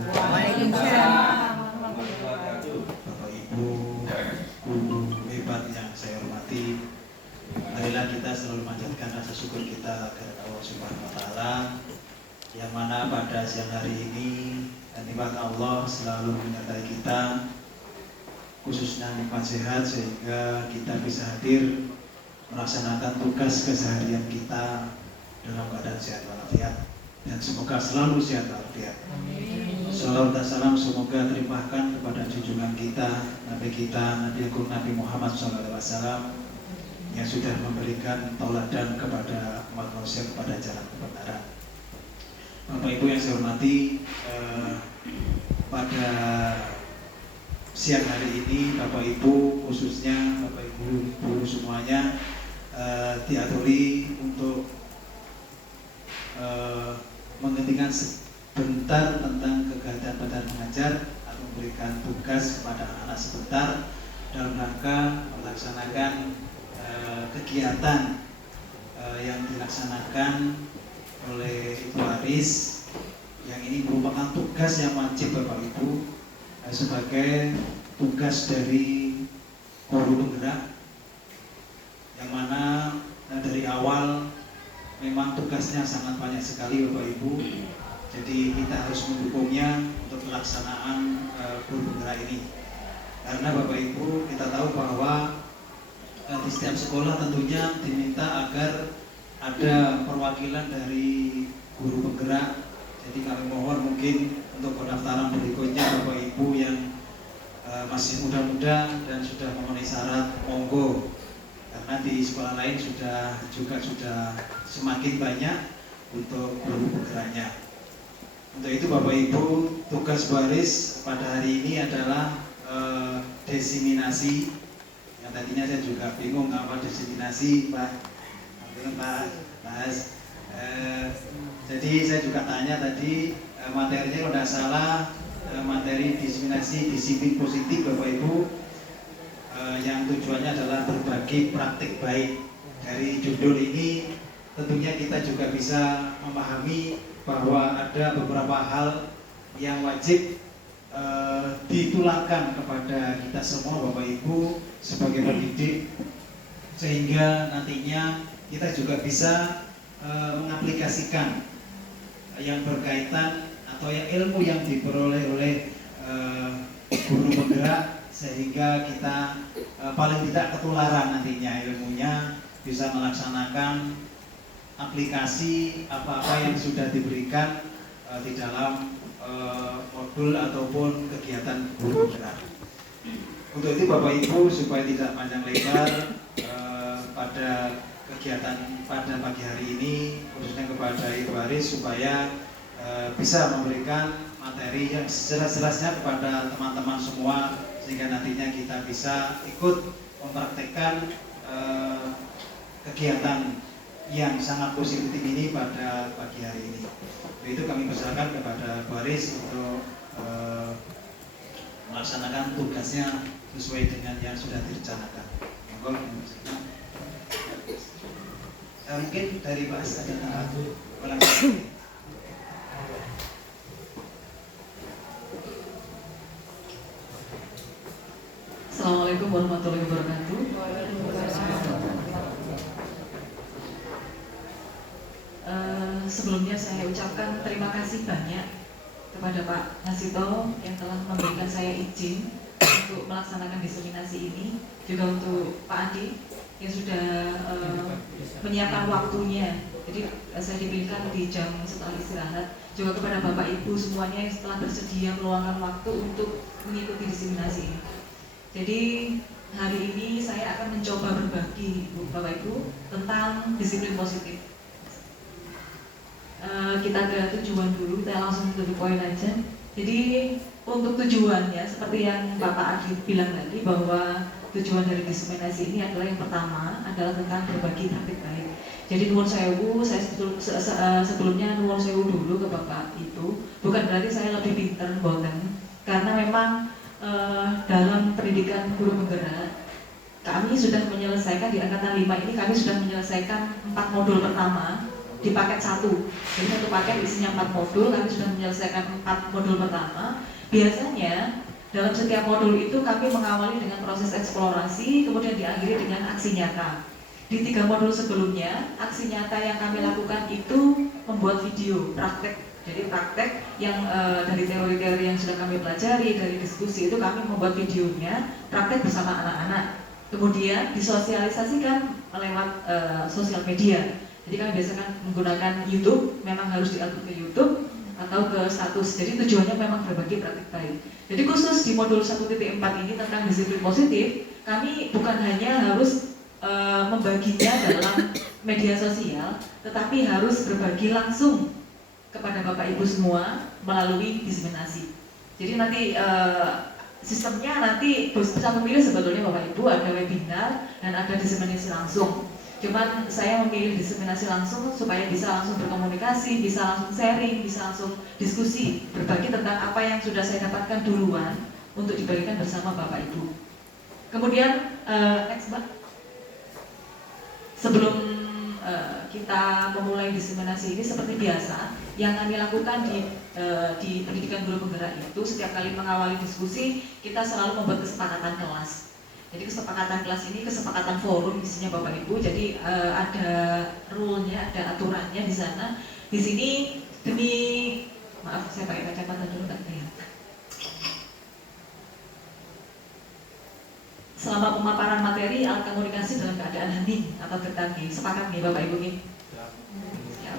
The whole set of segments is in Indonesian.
Waalaikumsalam warahmatullahi wabarakatuh. Bapak Ibu, guru hebat yang saya hormati, marilah kita selalu memanjatkan rasa syukur kita kepada Allah Subhanahu wa taala yang mana pada siang hari ini nikmat Allah selalu menyertai kita, khususnya nikmat sehat sehingga kita bisa hadir melaksanakan tugas keseharian kita dalam keadaan sehat walafiat, dan semoga selalu sehat walafiat. Salawat dan salam semoga terlimpahkan kepada junjungan kita, Nabi kita, Nabi Muhammad SAW yang sudah memberikan tauladan kepada umat manusia kepada jalan kebenaran. Bapak Ibu yang saya hormati, pada siang hari ini Bapak Ibu, khususnya Bapak Ibu guru semuanya, diaturi untuk menghentikan sebentar tentang kegiatan belajar mengajar atau memberikan tugas kepada anak-anak sebentar dalam rangka melaksanakan kegiatan yang dilaksanakan oleh Ibu Aris, yang ini merupakan tugas yang wajib Bapak Ibu sebagai tugas dari guru penggerak, yang mana dari awal memang tugasnya sangat banyak sekali Bapak Ibu. Jadi kita harus mendukungnya untuk pelaksanaan guru penggerak ini, karena Bapak Ibu kita tahu bahwa di setiap sekolah tentunya diminta agar ada perwakilan dari guru penggerak. Jadi kami mohon mungkin untuk pendaftaran berikutnya Bapak Ibu yang masih muda-muda dan sudah memenuhi syarat, monggo, karena di sekolah lain sudah semakin banyak untuk guru penggeraknya. Untuk itu Bapak Ibu, tugas baris pada hari ini adalah desiminasi. Yang tadinya saya juga bingung apa desiminasi, Pak. Mas. Jadi saya juga tanya tadi, materinya kalau tidak salah materi desiminasi disiplin positif Bapak Ibu, yang tujuannya adalah berbagi praktik baik. Dari judul ini tentunya kita juga bisa memahami bahwa ada beberapa hal yang wajib ditularkan kepada kita semua Bapak Ibu sebagai pendidik, sehingga nantinya kita juga bisa mengaplikasikan yang berkaitan atau yang ilmu yang diperoleh oleh guru penggerak, sehingga kita paling tidak ketularan nantinya ilmunya, bisa melaksanakan aplikasi apa-apa yang sudah diberikan di dalam modul ataupun kegiatan guru penggerak. Untuk itu Bapak Ibu, supaya tidak panjang lebar pada kegiatan pada pagi hari ini, khususnya kepada Ibu Aris, supaya bisa memberikan materi yang sejelas-jelasnya kepada teman-teman semua, sehingga nantinya kita bisa ikut mempraktekkan kegiatan yang sangat positif ini pada pagi hari ini. Itu kami persilakan kepada Bu Aris untuk melaksanakan tugasnya sesuai dengan yang sudah direncanakan. Mungkin dari Pak As ada langsung. Assalamualaikum warahmatullahi wabarakatuh. Sebelumnya saya ucapkan terima kasih banyak kepada Pak Hasito yang telah memberikan saya izin untuk melaksanakan diseminasi ini, juga untuk Pak Andi yang sudah menyiapkan waktunya. Jadi saya diberikan di jam setelah istirahat, juga kepada Bapak Ibu semuanya yang setelah bersedia meluangkan waktu untuk mengikuti diseminasi ini. Jadi hari ini saya akan mencoba berbagi Bapak Ibu tentang disiplin positif. Kita ke tujuan dulu, saya langsung ke poin aja. Jadi untuk tujuannya seperti yang Bapak Adi bilang tadi, bahwa tujuan dari diseminasi ini adalah yang pertama adalah tentang berbagi praktik baik. Jadi nuwun sewu, saya sebelumnya nuwun sewu dulu ke Bapak itu, bukan berarti saya lebih pintar, boten, karena memang dalam pendidikan guru penggerak kami sudah menyelesaikan di angkatan 5 ini, kami sudah menyelesaikan 4 modul pertama di paket 1. Jadi satu paket isinya 4 modul, kami sudah menyelesaikan 4 modul pertama. Biasanya dalam setiap modul itu kami mengawali dengan proses eksplorasi, kemudian diakhiri dengan aksi nyata. Di 3 modul sebelumnya, aksi nyata yang kami lakukan itu membuat video praktek. Jadi praktek yang dari teori-teori yang sudah kami pelajari, dari diskusi itu kami membuat videonya, praktek bersama anak-anak. Kemudian disosialisasikan lewat sosial media. Jadi kami biasakan menggunakan YouTube, memang harus diupload ke YouTube atau ke status. Jadi tujuannya memang berbagi praktik baik. Jadi khusus di modul 1.4 ini tentang disiplin positif, kami bukan hanya harus membaginya dalam media sosial, tetapi harus berbagi langsung kepada Bapak Ibu semua melalui diseminasi. Jadi nanti sistemnya nanti bisa memilih sebetulnya Bapak Ibu ada webinar dan ada diseminasi langsung. Cuman saya memilih diseminasi langsung supaya bisa langsung berkomunikasi, bisa langsung sharing, bisa langsung diskusi, berbagi tentang apa yang sudah saya dapatkan duluan untuk dibagikan bersama Bapak Ibu. Kemudian next Mbak. Sebelum kita memulai diseminasi ini seperti biasa, yang kami lakukan di pendidikan guru penggerak itu setiap kali mengawali diskusi kita selalu membuat kesepakatan kelas. Jadi kesepakatan kelas ini kesepakatan forum isinya Bapak Ibu. Jadi ada rule-nya, ada aturannya di sana. Di sini demi maaf saya pakai kacamata dulu nggak kelihatan. Selama pemaparan materi alat komunikasi dalam keadaan hening atau tertanggi. Sepakat nih Bapak Ibu nih? Ya.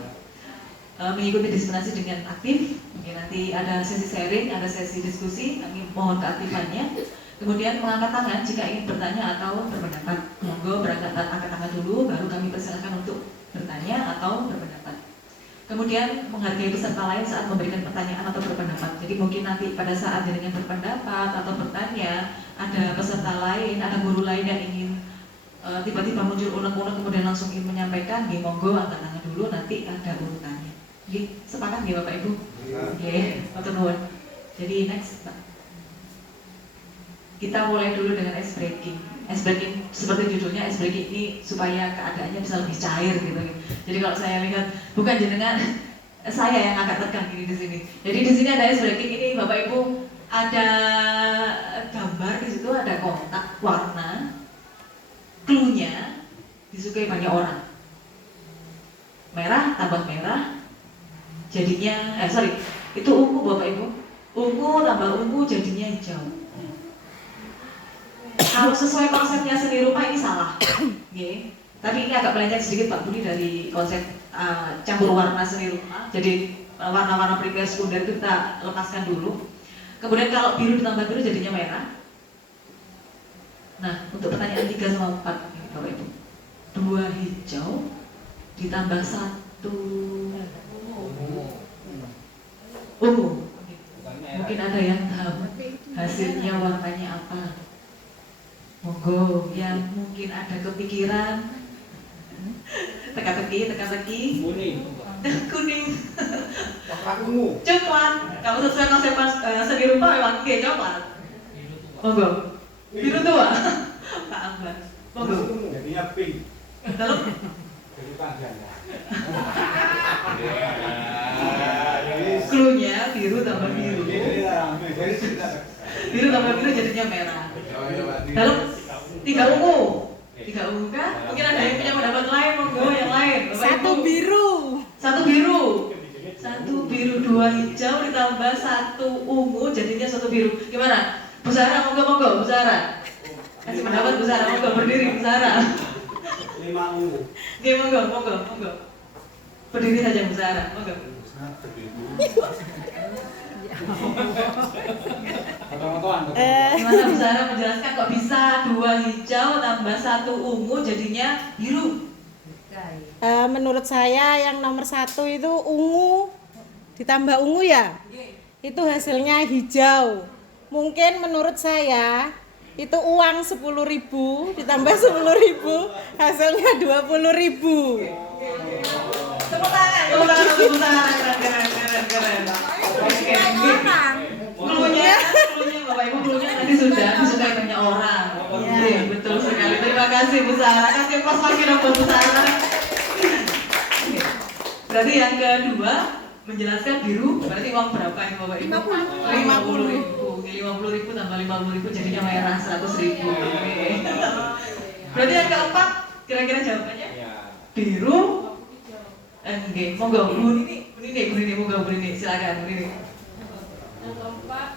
Mengikuti diseminasi dengan aktif. Mungkin nanti ada sesi sharing, ada sesi diskusi. Kami mohon keaktifannya. Kemudian mengangkat tangan jika ingin bertanya atau berpendapat. Monggo angkat tangan dulu, baru kami persilakan untuk bertanya atau berpendapat. Kemudian menghargai peserta lain saat memberikan pertanyaan atau berpendapat. Jadi mungkin nanti pada saat dengan berpendapat atau bertanya, ada peserta lain, ada guru lain yang ingin tiba-tiba muncul unek-unek kemudian langsung ingin menyampaikan, monggo angkat tangan dulu, nanti ada urutannya. Jadi sepakat nggih Bapak Ibu? Oke, matur nuwun. Jadi next, Pak. Kita mulai dulu dengan ice breaking. Ice breaking seperti judulnya, ice breaking ini supaya keadaannya bisa lebih cair gitu. Jadi kalau saya lihat bukan jenengan, saya yang agak tegang gini di sini. Jadi di sini ada ice breaking ini Bapak Ibu, ada gambar di situ, ada kotak warna, clue-nya disukai banyak orang. Merah tambah merah, jadinya itu ungu Bapak Ibu. Ungu tambah ungu jadinya hijau. Kalau sesuai konsepnya seni rupa ini salah, okay. Tapi ini agak melenceng sedikit Pak Budi dari konsep campur warna seni rupa. Jadi warna-warna primer sekunder itu kita lepaskan dulu. Kemudian kalau biru ditambah biru jadinya merah. Nah untuk pertanyaan 3 sama 4 Bapak Ibu, 2 hijau ditambah 1 ungu. Mungkin ada yang tahu hasilnya warnanya apa? Monggo, yang mungkin ada kepikiran. Teka-teki. Kuning. Coklat. Kalau sesuai konsep seni rupa memang coklat. Monggo. Biru tua. Pak Ambar. Monggo. Jadinya pink. Lalu? Jadi panjang. Clue-nya biru tambah biru. Biru tambah biru jadinya merah. Lalu 3 ungu. 3 ungu kan? Mungkin ada yang punya pendapat lain, monggo yang lain. Satu biru. 1 biru, 2 hijau ditambah 1 ungu jadinya 1 biru. Gimana? Bu Sarah, monggo Bu Sarah. Kasih pendapat Bu Sarah, monggo berdiri Bu Sarah. 5 ungu. Oke, monggo. Berdiri saja Bu Sarah, monggo. Gimana Bu Sarah menjelaskan kok bisa 2 hijau tambah 1 ungu jadinya biru? Menurut saya yang nomor 1 itu ungu ditambah ungu ya, itu hasilnya hijau. Mungkin menurut saya itu uang 10.000 ditambah 10.000 hasilnya 20.000. Tepuk tangan Bu Sarah, keren. Cluenya Bapak Ibu, cluenya tadi sudah disukai banyak orang. Iya, betul sekali. Terima kasih Bu Sarah. Kasih pas lagi dong Bu Sarah. Berarti yang kedua menjelaskan biru, berarti uang berapa ini Bapak Ibu? 50.000. 50.000 tambah 50.000 jadinya merah 100.000. Berarti yang keempat kira-kira jawabannya? Biru. Enggak, monggo Bu Nini, monggo Bu Nini, silakan Bu Nini. Yang keempat,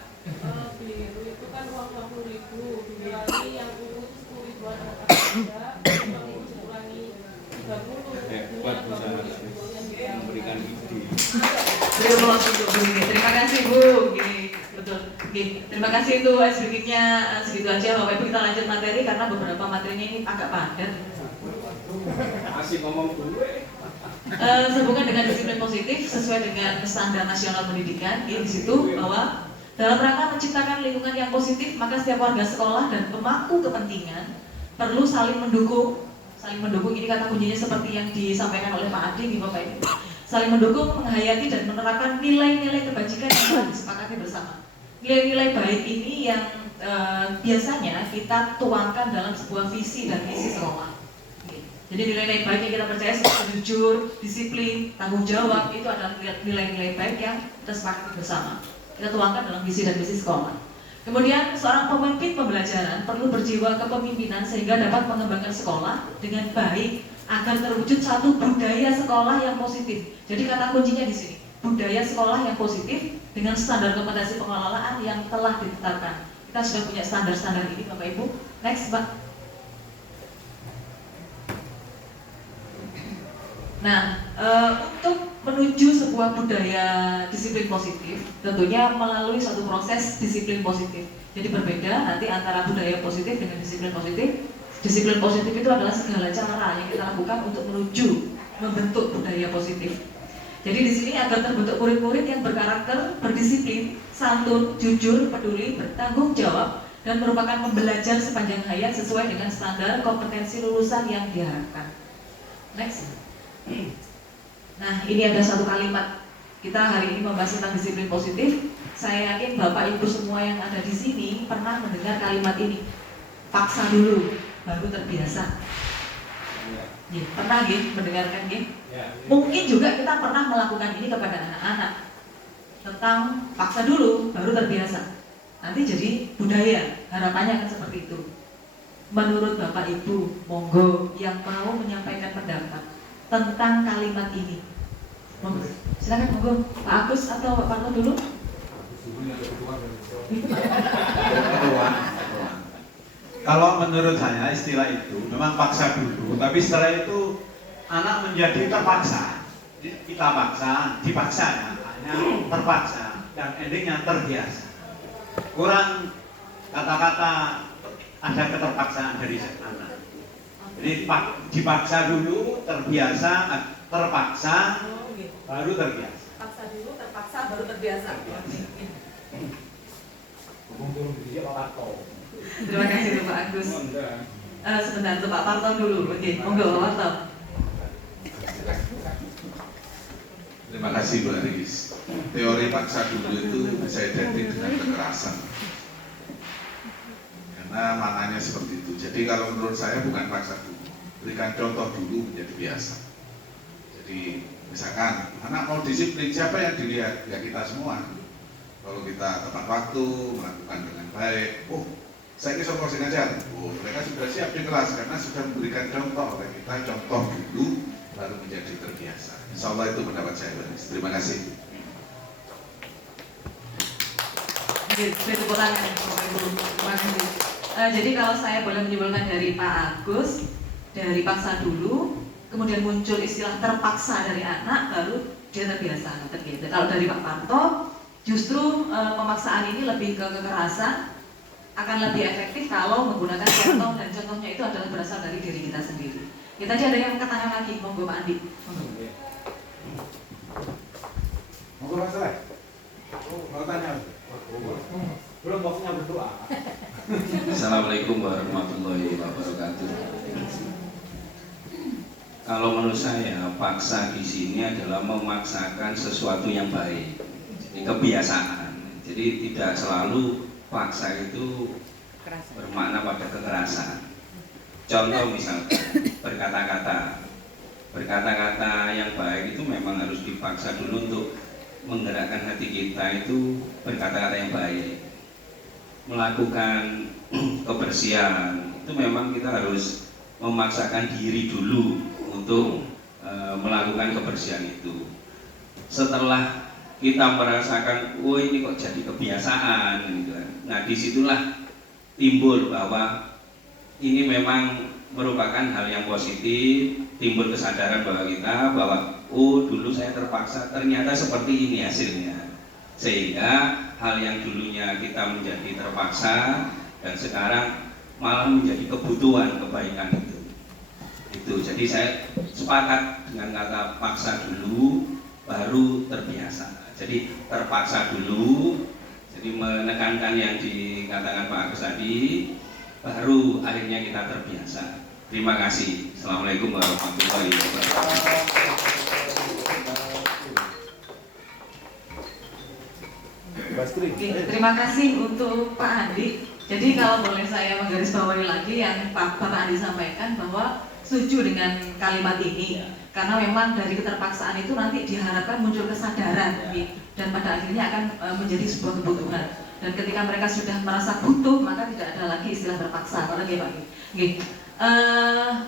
biru itu kan uang 50.000, dikurangi yang ungu itu 10.000 anak kerja, yang ungu dikurangi 30. Hebat bisa memberikan ide. Terima kasih untuk Bu Nini. Terima kasih Bu. Gini, betul. Oke, terima kasih itu sedikitnya segitu aja Bapak Ibu, kita lanjut materi karena beberapa materinya ini agak padat. Masih ngomong dulu. Sehubungan dengan disiplin positif sesuai dengan standar nasional pendidikan, di situ bahwa dalam rangka menciptakan lingkungan yang positif, maka setiap warga sekolah dan pemangku kepentingan perlu saling mendukung. Saling mendukung ini kata kuncinya seperti yang disampaikan oleh Pak Adi, Bapak Ibu. Saling mendukung, menghayati dan menerapkan nilai-nilai kebajikan yang telah disepakati bersama. Nilai-nilai baik ini yang biasanya kita tuangkan dalam sebuah visi dan misi sekolah. Jadi nilai-nilai baik yang kita percaya seperti jujur, disiplin, tanggung jawab itu adalah nilai-nilai baik yang kita sepakati bersama. Kita tuangkan dalam visi dan misi sekolah. Kemudian seorang pemimpin pembelajaran perlu berjiwa kepemimpinan sehingga dapat mengembangkan sekolah dengan baik agar terwujud satu budaya sekolah yang positif. Jadi kata kuncinya di sini, budaya sekolah yang positif dengan standar kompetensi pengelolaan yang telah ditetapkan. Kita sudah punya standar-standar ini Bapak Ibu. Next Pak. Nah, untuk menuju sebuah budaya disiplin positif, tentunya melalui suatu proses disiplin positif. Jadi berbeda nanti antara budaya positif dengan disiplin positif. Disiplin positif itu adalah segala cara yang kita lakukan untuk menuju membentuk budaya positif. Jadi di sini agar terbentuk murid-murid yang berkarakter, berdisiplin, santun, jujur, peduli, bertanggung jawab, dan merupakan pembelajar sepanjang hayat sesuai dengan standar kompetensi lulusan yang diharapkan. Next. Nah, ini ada satu kalimat. Kita hari ini membahas tentang disiplin positif. Saya yakin Bapak Ibu semua yang ada di sini pernah mendengar kalimat ini. Paksa dulu, baru terbiasa. Ya, pernah mendengarkan Mungkin juga kita pernah melakukan ini kepada anak-anak. Tentang paksa dulu, baru terbiasa. Nanti jadi budaya, harapannya kan seperti itu. Menurut Bapak Ibu, monggo yang mau menyampaikan pendapat tentang kalimat ini. Monggo. Silakan monggo Pak Agus atau Pak Parto dulu. Kalau menurut saya istilah itu memang paksa dulu, tapi setelah itu anak menjadi terpaksa. Kita paksa, dipaksa ya, hanya terpaksa dan endingnya terbiasa. Kurang kata-kata ada keterpaksaan dari anak. Jadi dipaksa dulu, terbiasa, terpaksa, baru terbiasa. Paksa dulu, terpaksa, baru terbiasa. Terima kasih Pak Agus. Sebentar, Pak Parto dulu. Oke, monggo Pak Parto. Terima kasih Bu Aris. Teori paksa dulu itu bisa identik dengan kekerasan. Karena maknanya seperti itu. Jadi kalau menurut saya bukan paksa dulu, berikan contoh dulu menjadi biasa. Jadi misalkan anak mau disiplin, siapa yang dilihat? Ya kita semua. Kalau kita tepat waktu, melakukan dengan baik, saya ini sokong ngajar. Mereka sudah siap di kelas karena sudah memberikan contoh. Dan kita contoh dulu, baru menjadi terbiasa. Insya Allah itu pendapat saya, Baris. Terima kasih. Tepuk tangan, terima kasih. Jadi kalau saya boleh menyimpulkan dari Pak Agus, dari paksa dulu, kemudian muncul istilah terpaksa dari anak, baru dia terbiasa. Gitu. Kalau dari Pak Parto, justru pemaksaan ini lebih ke kekerasan, akan lebih efektif kalau menggunakan contoh, dan contohnya itu adalah berasal dari diri kita sendiri. Kita aja ada yang angkat tangan lagi, monggo Pak Andi. Monggo Mas Soleh. Mau tanya. Belum waktunya berdoa. Assalamualaikum warahmatullahi wabarakatuh. Kalau menurut saya, paksa di sini adalah memaksakan sesuatu yang baik. Jadi kebiasaan. Jadi tidak selalu paksa itu bermakna pada kekerasan. Contoh misalkan berkata-kata, Berkata-kata yang baik itu memang harus dipaksa dulu untuk menggerakkan hati kita itu berkata-kata yang baik. Melakukan kebersihan itu memang kita harus memaksakan diri dulu untuk melakukan kebersihan itu. Setelah kita merasakan, oh ini kok jadi kebiasaan, gitu kan. Nah disitulah timbul bahwa ini memang merupakan hal yang positif, timbul kesadaran bahwa oh dulu saya terpaksa, ternyata seperti ini hasilnya. Sehingga hal yang dulunya kita menjadi terpaksa dan sekarang malah menjadi kebutuhan kebaikan itu. Jadi saya sepakat dengan kata paksa dulu baru terbiasa. Jadi terpaksa dulu, jadi menekankan yang dikatakan Pak Agus tadi, baru akhirnya kita terbiasa. Terima kasih. Assalamualaikum warahmatullahi wabarakatuh. Oke, terima kasih untuk Pak Andi. Jadi kalau boleh saya menggarisbawahi lagi yang Bapak Andi sampaikan bahwa setuju dengan kalimat ini, karena memang dari keterpaksaan itu nanti diharapkan muncul kesadaran dan pada akhirnya akan menjadi sebuah kebutuhan. Dan ketika mereka sudah merasa butuh, maka tidak ada lagi istilah terpaksa. Kalau lagi Pak,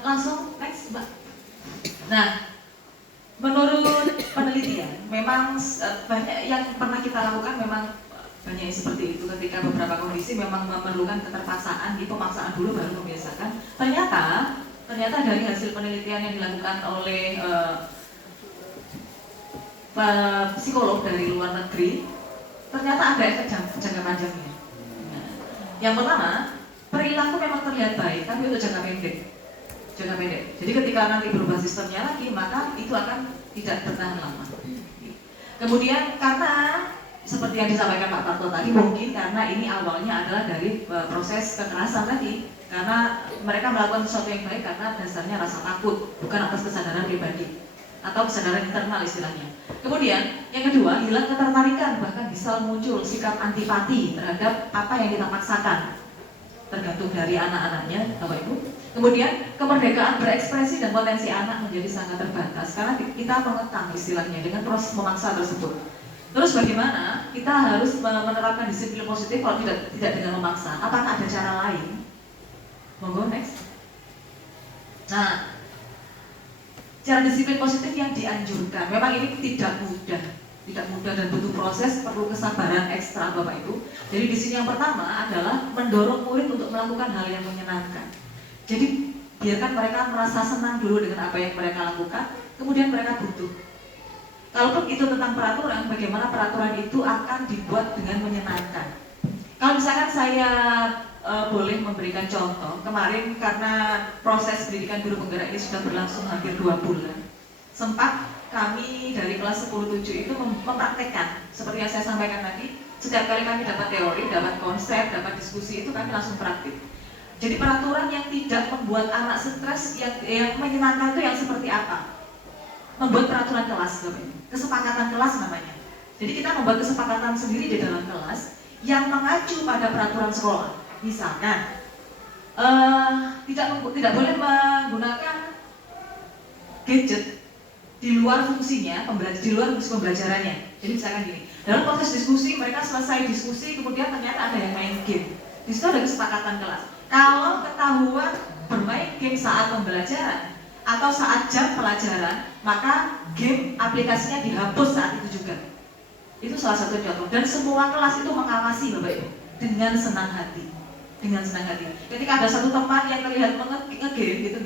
langsung next Mbak. Nah, menurut penelitian, memang banyak yang pernah kita lakukan memang banyak seperti itu. Ketika beberapa kondisi memang memerlukan keterpaksaan, di pemaksaan dulu baru membiasakan. Ternyata dari hasil penelitian yang dilakukan oleh psikolog dari luar negeri, ternyata ada efek jangka panjangnya. Nah, yang pertama, perilaku memang terlihat baik, tapi untuk jangka pendek. Jadi ketika nanti berubah sistemnya lagi, maka itu akan tidak bertahan lama. Kemudian karena seperti yang disampaikan Pak Parto tadi, mungkin karena ini awalnya adalah dari proses kekerasan tadi. Karena mereka melakukan sesuatu yang baik karena dasarnya rasa takut, bukan atas kesadaran pribadi atau kesadaran internal istilahnya. Kemudian yang kedua, hilang ketertarikan, bahkan bisa muncul sikap antipati terhadap apa yang kita paksakan, tergantung dari anak-anaknya, Bapak Ibu. Kemudian kemerdekaan berekspresi dan potensi anak menjadi sangat terbatas karena kita mengekang istilahnya dengan proses memaksa tersebut. Terus bagaimana kita harus menerapkan disiplin positif kalau tidak dengan memaksa? Apakah ada cara lain? Monggo next. Nah, cara disiplin positif yang dianjurkan, memang ini tidak mudah dan butuh proses, perlu kesabaran ekstra Bapak Ibu. Jadi di sini yang pertama adalah mendorong murid untuk melakukan hal yang menyenangkan. Jadi biarkan mereka merasa senang dulu dengan apa yang mereka lakukan, kemudian mereka butuh. Kalaupun itu tentang peraturan, bagaimana peraturan itu akan dibuat dengan menyenangkan. Kalau misalkan saya boleh memberikan contoh, kemarin karena proses pendidikan guru penggerak ini sudah berlangsung hampir 2 bulan, sempat kami dari kelas 10-7 itu mempraktekkan seperti yang saya sampaikan tadi. Setiap kali kami dapat teori, dapat konsep, dapat diskusi, itu kami langsung praktik. Jadi peraturan yang tidak membuat anak stres, yang menyenangkan itu yang seperti apa? Membuat peraturan kelas, kesepakatan kelas namanya. Jadi kita membuat kesepakatan sendiri di dalam kelas yang mengacu pada peraturan sekolah. Misalkan tidak boleh menggunakan gadget di luar fungsinya, di luar fungsi pembelajarannya. Jadi misalkan gini, dalam proses diskusi mereka selesai diskusi, kemudian ternyata ada yang main game. Di situ ada kesepakatan kelas. Kalau ketahuan bermain game saat pembelajaran atau saat jam pelajaran, maka game aplikasinya dihapus saat itu juga. Itu salah satu contoh. Dan semua kelas itu mengawasi Bapak Ibu dengan senang hati. Ketika ada satu teman yang terlihat nge-game gitu,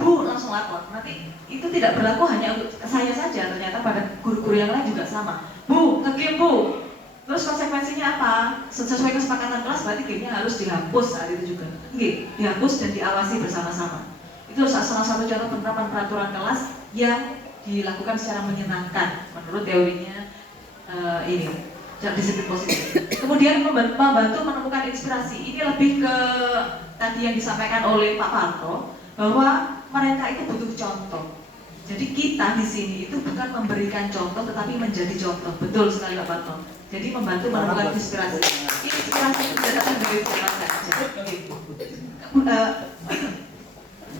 Bu, langsung lapor. Nanti itu tidak berlaku hanya untuk saya saja, ternyata pada guru-guru yang lain juga sama. Bu, nge-game Bu. Terus konsekuensinya apa? Sesuai kesepakatan kelas berarti gamenya harus dihapus saat itu juga. Dihapus dan diawasi bersama-sama. Itu salah satu contoh penerapan peraturan kelas yang dilakukan secara menyenangkan menurut teorinya ini. Disiplin positif. Kemudian membantu menemukan inspirasi. Ini lebih ke tadi yang disampaikan oleh Pak Parto bahwa mereka itu butuh contoh. Jadi kita di sini itu bukan memberikan contoh tetapi menjadi contoh. Betul sekali Pak Parto. Jadi membantu menemukan inspirasi. Inspirasi itu tidak datang dari sekolah saja.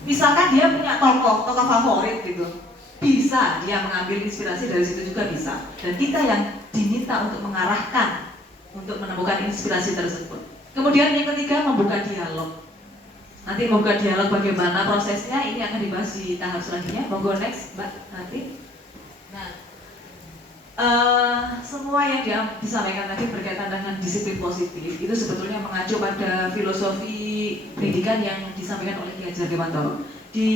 Misalkan dia punya tokoh favorit gitu. Bisa dia mengambil inspirasi dari situ juga bisa. Dan kita yang diminta untuk mengarahkan, untuk menemukan inspirasi tersebut. Kemudian yang ketiga, membuka dialog. Nanti membuka dialog bagaimana prosesnya, ini akan dibahas di tahap selanjutnya. Monggo next, Mbak, nanti. Nah, semua yang disampaikan tadi berkaitan dengan disiplin positif itu sebetulnya mengacu pada filosofi pendidikan yang disampaikan oleh Ki Hajar Dewantoro. Di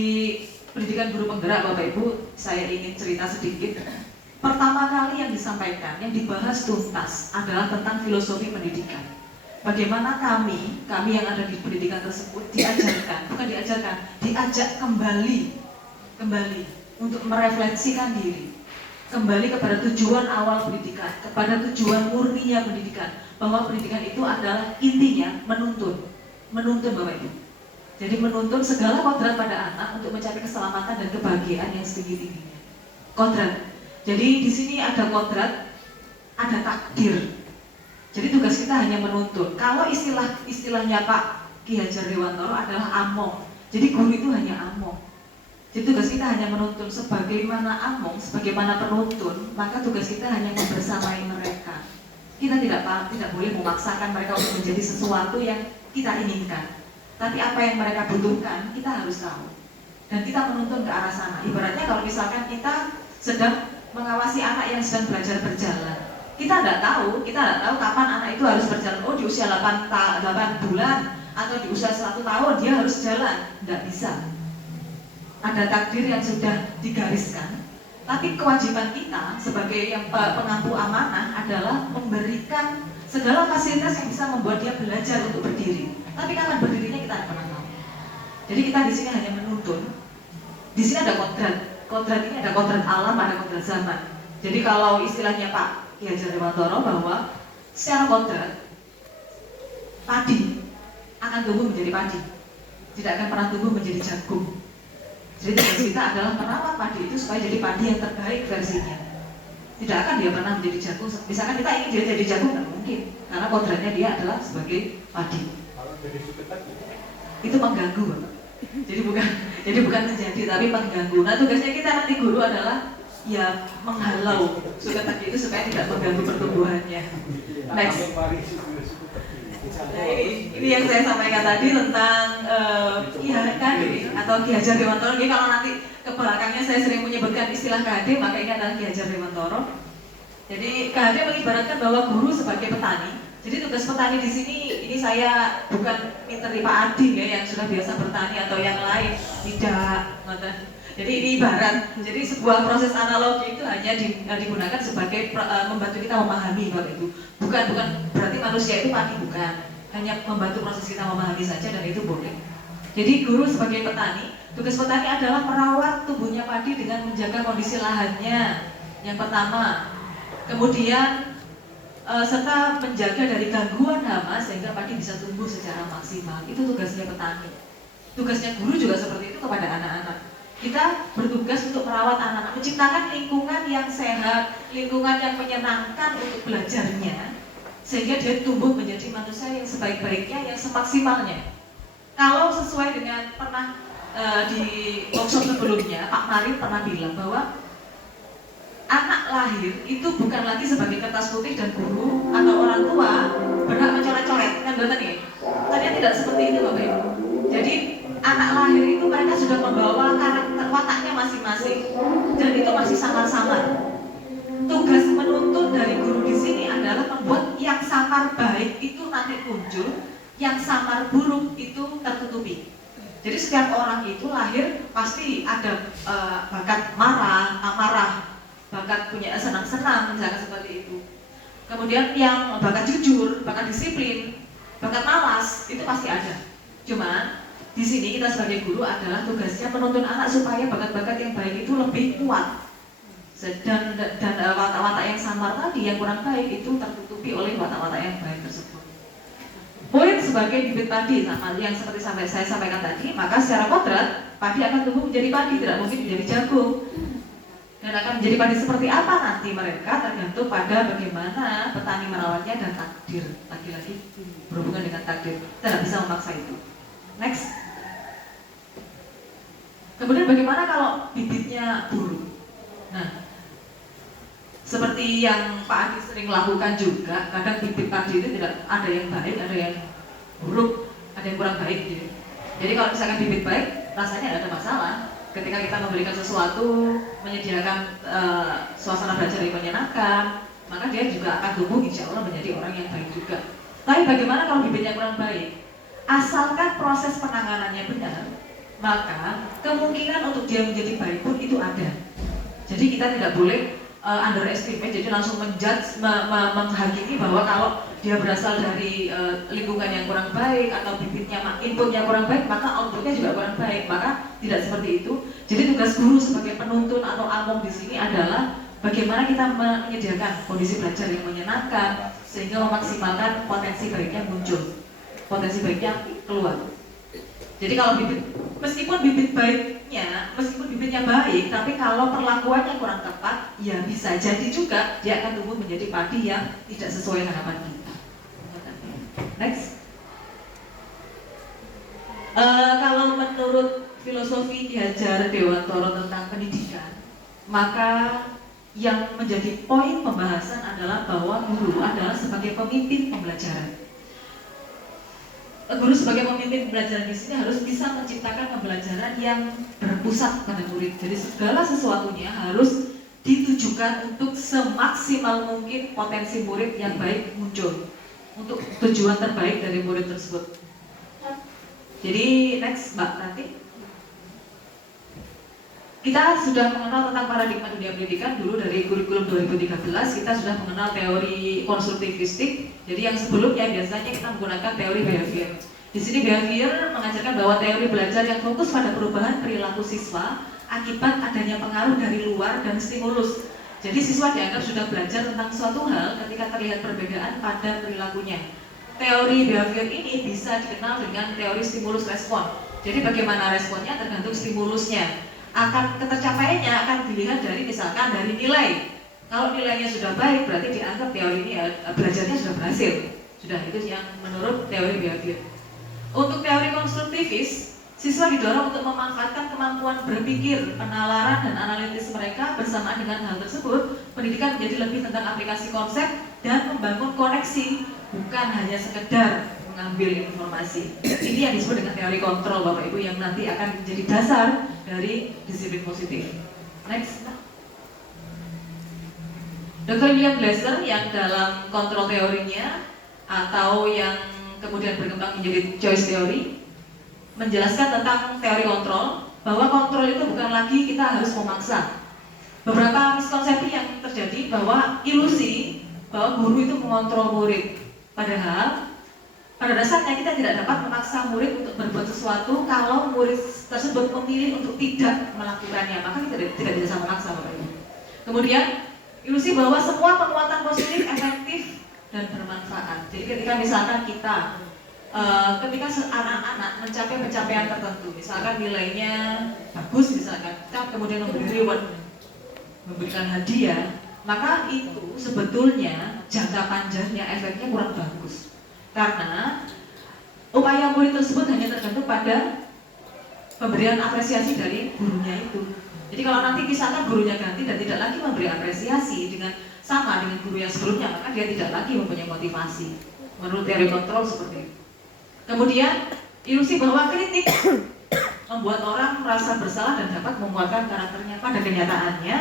pendidikan guru penggerak, Bapak Ibu, saya ingin cerita sedikit. Pertama kali yang disampaikan, yang dibahas tuntas adalah tentang filosofi pendidikan. Bagaimana kami yang ada di pendidikan tersebut diajarkan, bukan diajarkan, diajak kembali untuk merefleksikan diri, kembali kepada tujuan awal pendidikan, kepada tujuan murninya pendidikan, bahwa pendidikan itu adalah intinya menuntun Bapak Ibu. Jadi menuntun segala kodrat pada anak untuk mencapai keselamatan dan kebahagiaan yang setinggi-tingginya. Kodrat. Jadi di sini ada kodrat, ada takdir. Jadi tugas kita hanya menuntun. Kalau istilahnya Pak Ki Hajar Dewantoro adalah among. Jadi guru itu hanya among. Jadi tugas kita hanya menuntun. Sebagaimana among, sebagaimana penuntun, maka tugas kita hanya membersamai mereka. Kita tidak boleh memaksakan mereka untuk menjadi sesuatu yang kita inginkan. Tapi apa yang mereka butuhkan, kita harus tahu. Dan kita menuntun ke arah sana. Ibaratnya kalau misalkan kita sedang mengawasi anak yang sedang belajar berjalan, kita tidak tahu kapan anak itu harus berjalan. Oh, di usia 8 bulan atau di usia 1 tahun dia harus jalan. Tidak bisa. Ada takdir yang sudah digariskan. Tapi kewajiban kita sebagai yang pengampu amanah adalah memberikan segala fasilitas yang bisa membuat dia belajar untuk berdiri. Tapi kapan berdirinya kita tidak pernah tahu. Jadi kita di sini hanya menuntun. Di sini ada kodrat. Kodrat ini ada kodrat alam, ada kodrat zaman. Jadi kalau istilahnya Pak Ki Hajar Dewantoro bahwa secara kodrat padi akan tumbuh menjadi padi, tidak akan pernah tumbuh menjadi jagung. Jadi tugas kita adalah merawat padi itu supaya jadi padi yang terbaik versinya. Tidak akan dia pernah menjadi jagung. Misalkan kita ingin dia jadi jagung, tidak mungkin, karena kodratnya dia adalah sebagai padi. Itu mengganggu, Bapak. Jadi bukan menjadi, tapi mengganggu. Nah, tugasnya kita nanti guru adalah ya menghalau suket tadi itu supaya tidak mengganggu pertumbuhannya. Next. Nah, ini yang saya sampaikan tadi tentang KHD atau Ki Hajar Dewantoro. Jadi kalau nanti ke belakangnya saya sering menyebutkan istilah KHD, maka ini adalah Ki Hajar Dewantoro. Jadi KHD mengibaratkan bahwa guru sebagai petani. Jadi tugas petani di sini, ini saya bukan miteri Pak Adi ya yang sudah biasa bertani atau yang lain, tidak. Jadi ini ibarat. Jadi sebuah proses analogi itu hanya digunakan sebagai membantu kita memahami Bapak Ibu. Bukan berarti manusia itu padi, bukan. Hanya membantu proses kita memahami saja dan itu boleh. Jadi guru sebagai petani, tugas petani adalah merawat tumbuhnya padi dengan menjaga kondisi lahannya. Yang pertama. Kemudian serta menjaga dari gangguan hama sehingga padi bisa tumbuh secara maksimal. Itu tugasnya petani. Tugasnya guru juga seperti itu kepada anak-anak. Kita bertugas untuk merawat anak-anak, menciptakan lingkungan yang sehat, lingkungan yang menyenangkan untuk belajarnya, sehingga dia tumbuh menjadi manusia yang sebaik-baiknya, yang semaksimalnya. Kalau sesuai dengan pernah di workshop sebelumnya, Pak Marin pernah bilang bahwa anak lahir itu bukan lagi sebagai kertas putih dan guru atau orang tua berhak mencoret-coret, kan betul ya? Ternyata tidak seperti itu Bapak Ibu. Jadi anak lahir itu mereka sudah membawa karakter wataknya masing-masing dan itu masih samar-samar. Tugas menuntun dari guru di sini adalah membuat yang samar baik itu nanti muncul, yang samar buruk itu tertutupi. Jadi setiap orang itu lahir pasti ada bakat marah, amarah, bakat punya senang-senang, misalkan seperti itu. Kemudian yang bakat jujur, bakat disiplin, bakat malas, itu pasti ada. Cuman di sini kita sebagai guru adalah tugasnya menuntun anak supaya bakat-bakat yang baik itu lebih kuat. Dan watak-watak yang samar tadi, yang kurang baik itu tertutupi oleh watak-watak yang baik tersebut. Murid sebagai bibit padi, sama yang seperti saya sampaikan tadi, maka secara kodrat padi akan tumbuh menjadi padi, tidak mungkin menjadi jagung. Dan akan menjadi padi seperti apa nanti mereka tergantung pada bagaimana petani merawatnya dan takdir. Lagi-lagi berhubungan dengan takdir, kita tidak bisa memaksa itu. Next. Kemudian bagaimana kalau bibitnya buruk? seperti yang Pak Adi sering lakukan juga, kadang bibit padi itu tidak ada yang baik, ada yang buruk, ada yang kurang baik gitu. Jadi kalau misalkan bibit baik, rasanya tidak ada masalah. Ketika kita memberikan sesuatu, menyediakan suasana belajar yang menyenangkan, maka dia juga akan tumbuh insya Allah menjadi orang yang baik juga. Tapi bagaimana kalau bibitnya kurang baik? Asalkan proses penanganannya benar, maka kemungkinan untuk dia menjadi baik pun itu ada. Jadi kita tidak boleh underestimate, jadi langsung menjudge, menghakimi bahwa kalau dia berasal dari lingkungan yang kurang baik atau bibitnya inputnya kurang baik, maka outputnya juga kurang baik. Maka tidak seperti itu. Jadi tugas guru sebagai penuntun atau among di sini adalah bagaimana kita menyediakan kondisi belajar yang menyenangkan sehingga memaksimalkan potensi baiknya muncul, potensi baiknya keluar. Jadi kalau meskipun bibitnya baik, tapi kalau perlakuannya kurang tepat, ya bisa jadi juga dia akan tumbuh menjadi padi yang tidak sesuai harapan kita. Next. Kalau menurut filosofi Ki Hajar Dewantoro tentang pendidikan, maka yang menjadi poin pembahasan adalah bahwa guru adalah sebagai pemimpin pembelajaran. Guru sebagai pemimpin pembelajaran di sini harus bisa menciptakan pembelajaran yang berpusat pada murid. Jadi segala sesuatunya harus ditujukan untuk semaksimal mungkin potensi murid yang baik muncul, untuk tujuan terbaik dari murid tersebut. Jadi next Mbak Tanti. Kita sudah mengenal tentang paradigma dunia pendidikan dulu dari kurikulum 2013. Kita sudah mengenal teori konstruktivistik. Jadi yang sebelumnya biasanya kita menggunakan teori behavior. Di sini behavior mengajarkan bahwa teori belajar yang fokus pada perubahan perilaku siswa akibat adanya pengaruh dari luar dan stimulus. Jadi siswa dianggap sudah belajar tentang suatu hal ketika terlihat perbedaan pada perilakunya. Teori behavior ini bisa dikenal dengan teori stimulus respon. Jadi bagaimana responnya tergantung stimulusnya. Ketercapaiannya akan dilihat dari misalkan dari nilai. Kalau nilainya sudah baik, berarti dianggap teori ini belajarnya sudah berhasil. Sudah, itu yang menurut teori behavior. Untuk teori konstruktivis, siswa didorong untuk memanfaatkan kemampuan berpikir, penalaran dan analitis mereka. Bersamaan dengan hal tersebut, pendidikan menjadi lebih tentang aplikasi konsep dan membangun koneksi, bukan hanya sekedar mengambil informasi. Ini yang disebut dengan teori kontrol, Bapak Ibu, yang nanti akan menjadi dasar dari disiplin positif. Next. Dr. William Glasser yang dalam kontrol teorinya atau yang kemudian berkembang menjadi choice theory menjelaskan tentang teori kontrol, bahwa kontrol itu bukan lagi kita harus memaksa. Beberapa miskonsepsi yang terjadi bahwa ilusi bahwa guru itu mengontrol murid, padahal pada dasarnya kita tidak dapat memaksa murid untuk berbuat sesuatu kalau murid tersebut memilih untuk tidak melakukannya, maka kita tidak bisa memaksa, Bapak Ibu. Kemudian ilusi bahwa semua penguatan positif efektif dan bermanfaat. Jadi ketika misalkan ketika anak-anak mencapai pencapaian tertentu, misalkan nilainya bagus, misalkan kita kemudian memberi reward, memberikan hadiah, maka itu sebetulnya jangka panjangnya efeknya kurang bagus. Karena upaya murid tersebut hanya tergantung pada pemberian apresiasi dari gurunya itu. Jadi kalau nanti misalkan gurunya ganti dan tidak lagi memberi apresiasi sama dengan guru yang sebelumnya, maka dia tidak lagi mempunyai motivasi. Menurut teori kontrol seperti itu. Kemudian ilusi bahwa kritik membuat orang merasa bersalah dan dapat menguatkan karakternya. Pada kenyataannya,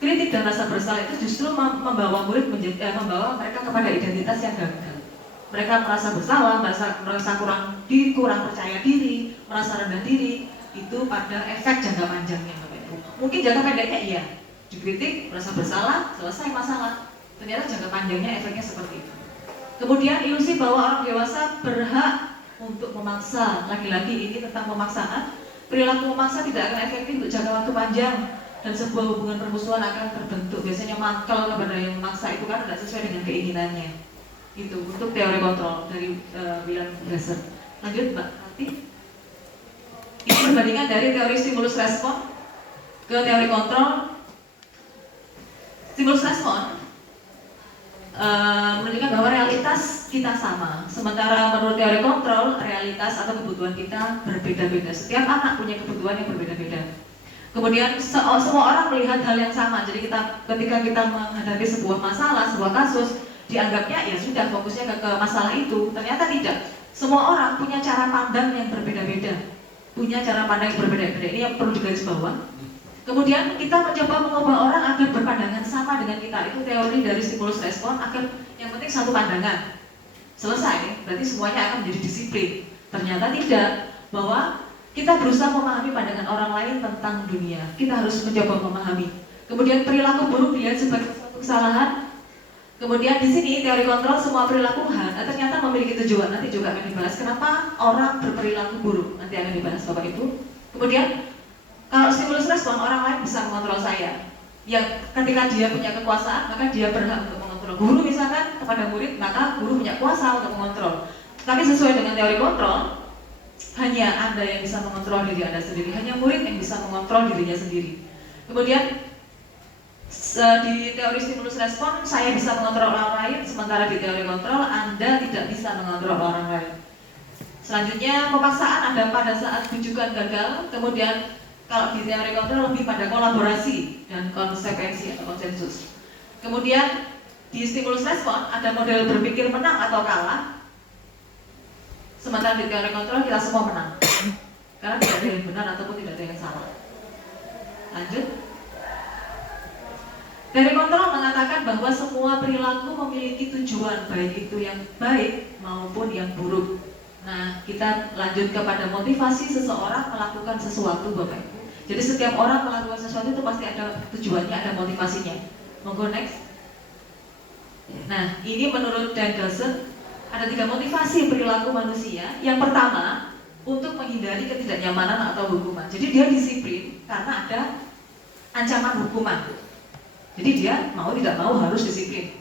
kritik dan rasa bersalah itu justru membawa mereka kepada identitas yang gagal. Mereka merasa bersalah, merasa kurang percaya diri, merasa rendah diri. Itu pada efek jangka panjangnya, Bapak Ibu. Mungkin jangka pendeknya iya, dikritik, merasa bersalah, selesai masalah. Ternyata jangka panjangnya efeknya seperti itu. Kemudian ilusi bahwa orang dewasa berhak untuk memaksa. Lagi-lagi ini tentang pemaksaan. Perilaku memaksa tidak akan efektif untuk jangka waktu panjang, dan sebuah hubungan permusuhan akan terbentuk. Biasanya mangkal kepada yang memaksa itu kan tidak sesuai dengan keinginannya. Itu untuk teori kontrol dari William Glasser. Lanjut Mbak Nanti. Ini perbandingan dari teori stimulus respon ke teori kontrol. Stimulus respon menunjukkan bahwa realitas kita sama, sementara menurut teori kontrol realitas atau kebutuhan kita berbeda-beda. Setiap anak punya kebutuhan yang berbeda-beda. Kemudian semua orang melihat hal yang sama. Jadi ketika kita menghadapi sebuah masalah, sebuah kasus, dianggapnya ya sudah fokusnya ke masalah itu. Ternyata tidak. Semua orang punya cara pandang yang berbeda-beda. Punya cara pandang yang berbeda-beda. Ini yang perlu digarisbawahi. Kemudian kita mencoba mengubah orang agar berpandangan sama dengan kita. Itu teori dari stimulus respon, agar yang penting satu pandangan. Selesai, berarti semuanya akan menjadi disiplin. Ternyata tidak, bahwa kita berusaha memahami pandangan orang lain tentang dunia. Kita harus mencoba memahami. Kemudian perilaku buruk dilihat sebagai suatu kesalahan. Kemudian di sini teori kontrol semua perilaku ternyata memiliki tujuan. Nanti juga akan dibahas kenapa orang berperilaku buruk. Nanti akan dibahas Bapak Ibu. Kemudian kalau stimulus respon, orang lain bisa mengontrol saya. Yang ketika dia punya kekuasaan, maka dia berhak untuk mengontrol. Guru misalkan kepada murid, maka guru punya kuasa untuk mengontrol. Tapi sesuai dengan teori kontrol, hanya Anda yang bisa mengontrol diri Anda sendiri, hanya murid yang bisa mengontrol dirinya sendiri. Kemudian di teori stimulus respon, saya bisa mengontrol orang lain, sementara di teori kontrol Anda tidak bisa mengontrol orang lain. Selanjutnya, pemaksaan ada pada saat bujukan gagal. Kemudian kalau di teori kontrol lebih pada kolaborasi dan konsekuensi atau konsensus. Kemudian di stimulus respon ada model berpikir menang atau kalah. Sementara di teori kontrol kita semua menang, karena tidak ada yang benar ataupun tidak ada yang salah. Lanjut. Teori kontrol mengatakan bahwa semua perilaku memiliki tujuan, baik itu yang baik maupun yang buruk. Nah, kita lanjut kepada motivasi seseorang melakukan sesuatu, Bapak Ibu. Jadi setiap orang melakukan sesuatu itu pasti ada tujuannya, ada motivasinya. Monggo next. Nah, ini menurut Dan Galsen ada 3 motivasi perilaku manusia. Yang pertama, untuk menghindari ketidaknyamanan atau hukuman. Jadi dia disiplin karena ada ancaman hukuman. Jadi dia mau tidak mau harus disiplin.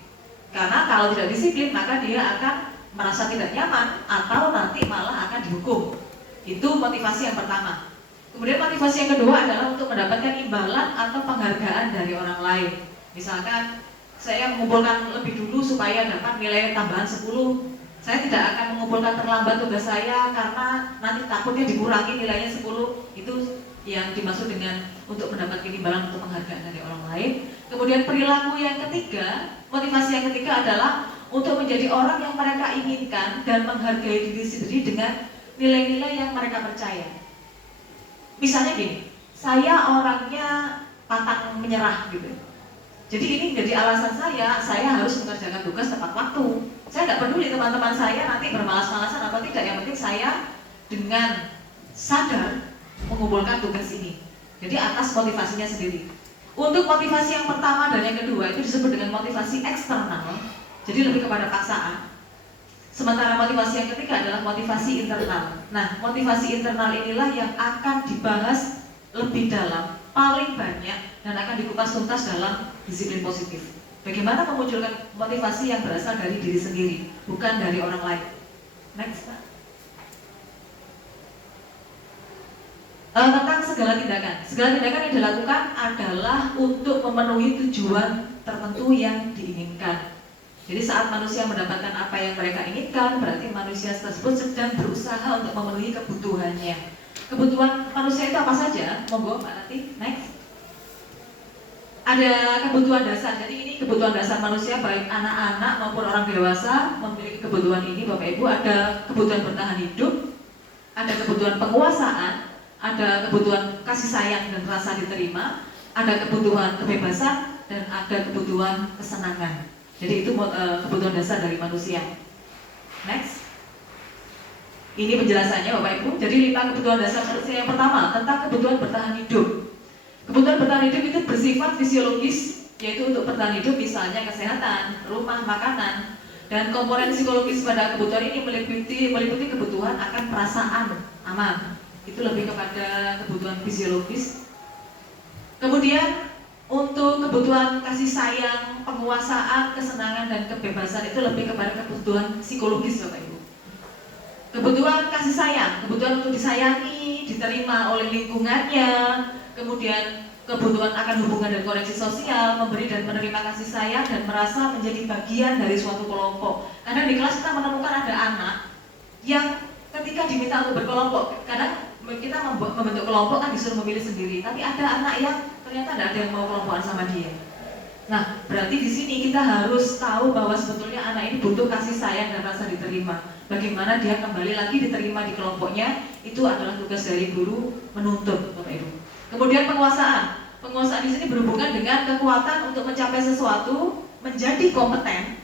Karena kalau tidak disiplin, maka dia akan merasa tidak nyaman atau nanti malah akan dihukum. Itu motivasi yang pertama. Kemudian motivasi yang kedua adalah untuk mendapatkan imbalan atau penghargaan dari orang lain. Misalkan saya mengumpulkan lebih dulu supaya dapat nilai tambahan 10. Saya tidak akan mengumpulkan terlambat tugas saya karena nanti takutnya dikurangi nilainya 10. Itu yang dimaksud dengan untuk mendapatkan imbalan untuk penghargaan dari orang lain. Kemudian perilaku yang ketiga, motivasi yang ketiga adalah untuk menjadi orang yang mereka inginkan dan menghargai diri sendiri dengan nilai-nilai yang mereka percaya. Misalnya gini, saya orangnya pantang menyerah gitu. Jadi ini menjadi alasan saya harus mengerjakan tugas tepat waktu. Saya nggak peduli teman-teman saya nanti bermalas-malasan atau tidak, yang penting saya dengan sadar mengumpulkan tugas ini. Jadi atas motivasinya sendiri. Untuk motivasi yang pertama dan yang kedua itu disebut dengan motivasi eksternal. Jadi lebih kepada paksaan. Sementara motivasi yang ketiga adalah motivasi internal. Nah, motivasi internal inilah yang akan dibahas lebih dalam, paling banyak, dan akan dikupas tuntas dalam disiplin positif. Bagaimana memunculkan motivasi yang berasal dari diri sendiri, bukan dari orang lain. Next, Pak. Tentang segala tindakan. Segala tindakan yang dilakukan adalah untuk memenuhi tujuan tertentu yang diinginkan. Jadi saat manusia mendapatkan apa yang mereka inginkan, berarti manusia tersebut sedang berusaha untuk memenuhi kebutuhannya. Kebutuhan manusia itu apa saja? Monggo Mbak Nanti, next. Ada kebutuhan dasar. Jadi ini kebutuhan dasar manusia, baik anak-anak maupun orang dewasa memiliki kebutuhan ini, Bapak Ibu. Ada kebutuhan bertahan hidup, ada kebutuhan penguasaan, ada kebutuhan kasih sayang dan rasa diterima, ada kebutuhan kebebasan, dan ada kebutuhan kesenangan. Jadi itu kebutuhan dasar dari manusia. Next. Ini penjelasannya Bapak Ibu. Jadi 5 kebutuhan dasar manusia. Yang pertama tentang kebutuhan bertahan hidup. Kebutuhan bertahan hidup itu bersifat fisiologis, yaitu untuk bertahan hidup misalnya kesehatan, rumah, makanan. Dan komponen psikologis pada kebutuhan ini meliputi kebutuhan akan perasaan aman. Itu lebih kepada kebutuhan fisiologis. Kemudian untuk kebutuhan kasih sayang, penguasaan, kesenangan, dan kebebasan itu lebih kepada kebutuhan psikologis Bapak Ibu. Kebutuhan kasih sayang, kebutuhan untuk disayangi, diterima oleh lingkungannya. Kemudian kebutuhan akan hubungan dan koneksi sosial, memberi dan menerima kasih sayang, dan merasa menjadi bagian dari suatu kelompok. Karena di kelas kita menemukan ada anak yang ketika diminta untuk berkelompok, kadang kita membentuk kelompok kan disuruh memilih sendiri, tapi ada anak yang ternyata tidak ada yang mau kelompokan sama dia. Nah, berarti di sini kita harus tahu bahwa sebetulnya anak ini butuh kasih sayang dan rasa diterima. Bagaimana dia kembali lagi diterima di kelompoknya, itu adalah tugas dari guru menuntut, Bapak Ibu. Kemudian penguasaan. Penguasaan di sini berhubungan dengan kekuatan untuk mencapai sesuatu, menjadi kompeten,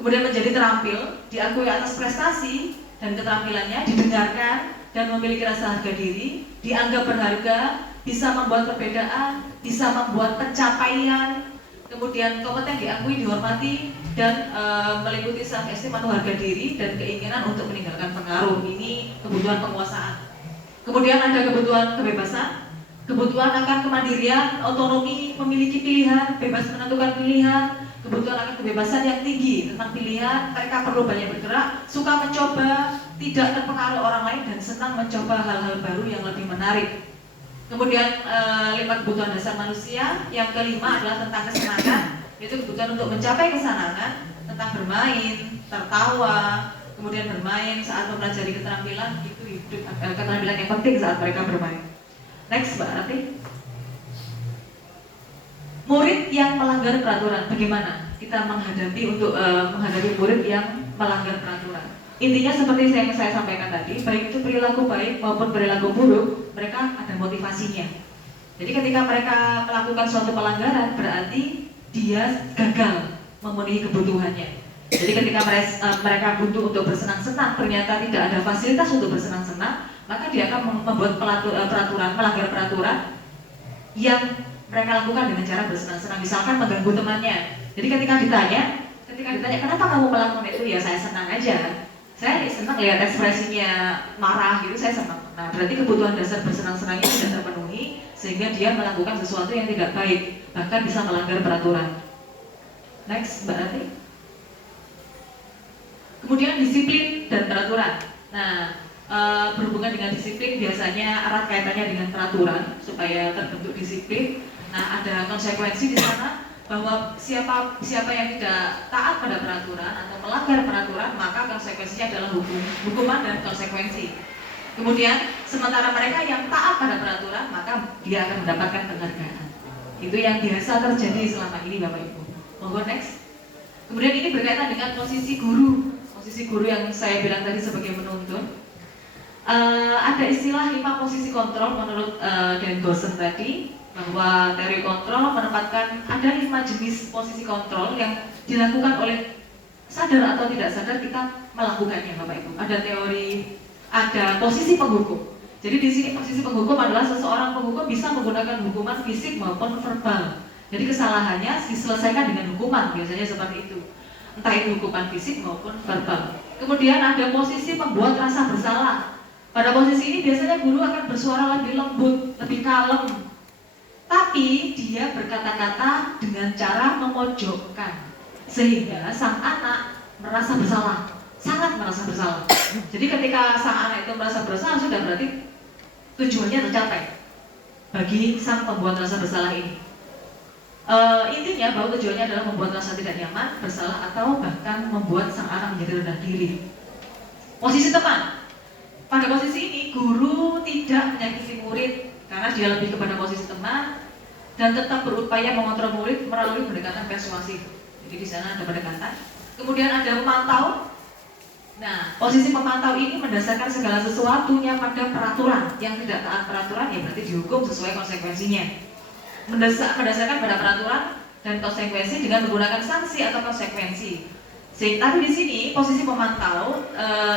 kemudian menjadi terampil, diakui atas prestasi dan keterampilannya, didengarkan dan memiliki rasa harga diri, dianggap berharga, bisa membuat perbedaan, bisa membuat pencapaian, kemudian kompeten diakui, dihormati, dan meliputi self-esteem atau harga diri dan keinginan untuk meninggalkan pengaruh. Ini kebutuhan penguasaan. Kemudian ada kebutuhan kebebasan, kebutuhan akan kemandirian, otonomi, memiliki pilihan, bebas menentukan pilihan, kebutuhan akan kebebasan yang tinggi tentang pilihan, mereka perlu banyak bergerak, suka mencoba, tidak terpengaruh orang lain, dan senang mencoba hal-hal baru yang lebih menarik. Kemudian 5 kebutuhan dasar manusia. Yang kelima adalah tentang kesenangan, yaitu kebutuhan untuk mencapai kesenangan, tentang bermain, tertawa, kemudian bermain saat mempelajari keterampilan, itu keterampilan yang penting saat mereka bermain. Next, Mbak Rati. Murid yang melanggar peraturan, bagaimana kita menghadapi murid yang melanggar peraturan? Intinya seperti yang saya sampaikan tadi, baik itu perilaku baik maupun perilaku buruk, mereka ada motivasinya. Jadi ketika mereka melakukan suatu pelanggaran, berarti dia gagal memenuhi kebutuhannya. Jadi ketika mereka butuh untuk bersenang-senang, ternyata tidak ada fasilitas untuk bersenang-senang, maka dia akan membuat peraturan, melanggar peraturan yang mereka lakukan dengan cara bersenang-senang, misalkan mengganggu temannya. Jadi ketika ditanya kenapa kamu melakukan itu, ya saya senang aja. Saya senang lihat ekspresinya marah gitu, saya senang. Nah, berarti kebutuhan dasar bersenang-senang itu tidak terpenuhi, sehingga dia melakukan sesuatu yang tidak baik, bahkan bisa melanggar peraturan. Next, Mbak Rati. Kemudian disiplin dan peraturan. Nah, berhubungan dengan disiplin biasanya erat kaitannya dengan peraturan supaya terbentuk disiplin. Nah, ada konsekuensi di sana bahwa siapa yang tidak taat pada peraturan atau melanggar peraturan, maka konsekuensinya adalah hukuman dan konsekuensi. Kemudian sementara mereka yang taat pada peraturan, maka dia akan mendapatkan penghargaan. Itu yang biasa terjadi selama ini, Bapak Ibu. Monggo next. Kemudian ini berkaitan dengan posisi guru yang saya bilang tadi sebagai menuntun. Ada istilah 5 posisi kontrol menurut Dan Gosen tadi, bahwa teori kontrol menempatkan ada 5 jenis posisi kontrol yang dilakukan oleh sadar atau tidak sadar kita melakukannya, Bapak Ibu. Ada posisi penghukum. Jadi di sini posisi penghukum adalah seseorang penghukum bisa menggunakan hukuman fisik maupun verbal. Jadi kesalahannya diselesaikan dengan hukuman, biasanya seperti itu. Entah itu hukuman fisik maupun verbal. Kemudian ada posisi pembuat rasa bersalah. Pada posisi ini biasanya guru akan bersuara lebih lembut, lebih kalem. Tapi dia berkata-kata dengan cara memojokkan, sehingga sang anak merasa bersalah, sangat merasa bersalah. Jadi ketika sang anak itu merasa bersalah, sudah berarti tujuannya tercapai bagi sang pembuat rasa bersalah ini. Intinya bahwa tujuannya adalah membuat rasa tidak nyaman, bersalah, atau bahkan membuat sang anak menjadi rendah diri. Posisi teman. Pada posisi ini guru tidak menyakiti murid karena dia lebih kepada posisi teman dan tetap berupaya mengontrol murid melalui pendekatan persuasif. Jadi di sana ada pendekatan. Kemudian ada pemantau. Nah, posisi pemantau ini mendasarkan segala sesuatunya pada peraturan. Yang tidak taat peraturan ya berarti dihukum sesuai konsekuensinya. Mendasarkan pada peraturan dan konsekuensi dengan menggunakan sanksi atau konsekuensi. Tapi di sini posisi pemantau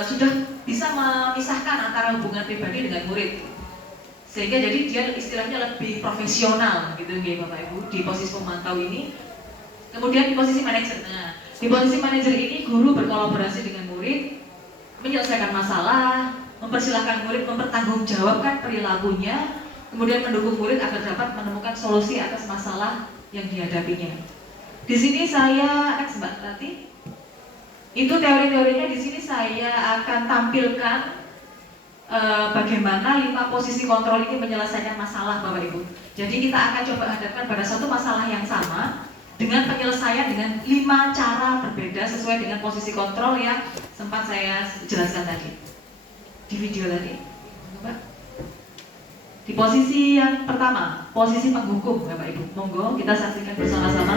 sudah bisa memisahkan antara hubungan pribadi dengan murid, sehingga jadi dia istilahnya lebih profesional gitu ya Bapak Ibu di posisi pemantau ini. Kemudian di posisi manajer. Nah, di posisi manajer ini guru berkolaborasi dengan murid, menyelesaikan masalah, mempersilahkan murid mempertanggungjawabkan perilakunya, kemudian mendukung murid agar dapat menemukan solusi atas masalah yang dihadapinya. Di sini saya next Mbak Rati. Itu teori-teorinya. Di sini saya akan tampilkan bagaimana 5 posisi kontrol ini menyelesaikan masalah Bapak Ibu. Jadi kita akan coba hadapkan pada satu masalah yang sama dengan penyelesaian dengan 5 cara berbeda sesuai dengan posisi kontrol yang sempat saya jelaskan tadi di video tadi. Mbak. Di posisi yang pertama, posisi penghukum, Bapak Ibu. Monggo kita saksikan bersama-sama.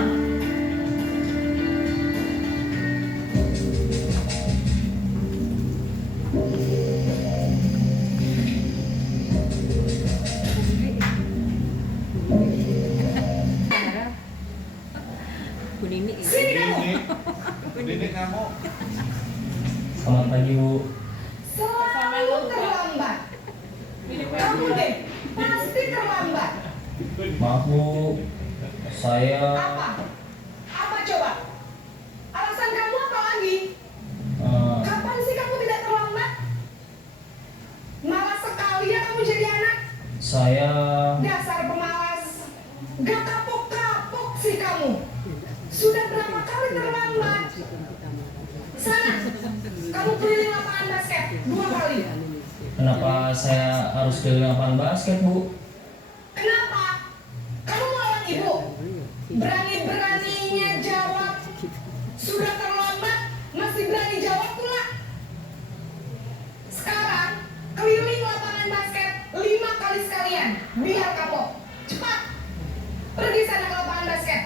Ini kamu. Selamat pagi Bu. Selalu terlambat. Kamu deh, pasti terlambat. Maaf Bu, saya Apa? Apa coba? Alasan kamu apa lagi? eh, Kapan sih kamu tidak terlambat? Malas sekali ya kamu jadi anak. saya Dasar pemalas. Gak kapok-kapok sih kamu. Sudah berapa kali terlambat? Sana, kamu keliling lapangan basket 2 kali. kenapa saya harus keliling lapangan basket Bu? Kenapa? Kamu melawan ibu? Berani-beraninya jawab. Sudah terlambat, masih berani jawab pula. Sekarang, keliling lapangan basket 5 kali sekalian. Biar kapok. Cepat. Pergi sana ke lapangan basket.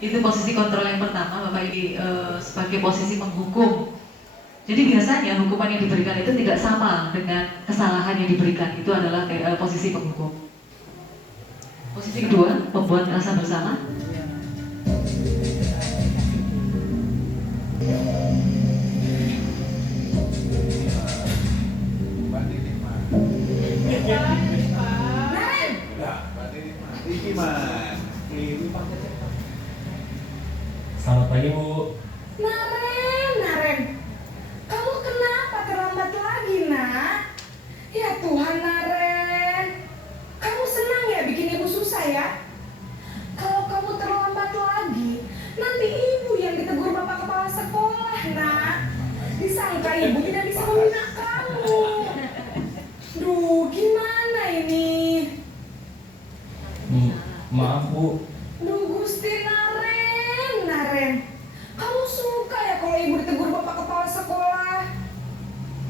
Itu posisi kontrol yang pertama, Bapak Ibu, sebagai posisi penghukum. Jadi biasanya hukuman yang diberikan itu tidak sama dengan kesalahan yang diberikan. Itu adalah posisi penghukum. Posisi kedua, pembuat rasa bersama. Mbak Nini mah. Naren, Mbak Nini mah. Ini mah. Ini pakai cepat. Selamat pagi Bu. Naren. Kamu kenapa terlambat lagi, nak? Ya Tuhan, Naren. Kamu senang ya bikin ibu susah ya? Kalau kamu terlambat lagi, nanti ibu yang ditegur bapak kepala sekolah, nak. Disangka ibu tidak bisa membina kamu. Duh, gimana ini? Maaf Bu, Duh, Gusti Naren. Kamu suka ya kalau ibu ditegur bapak kepala sekolah?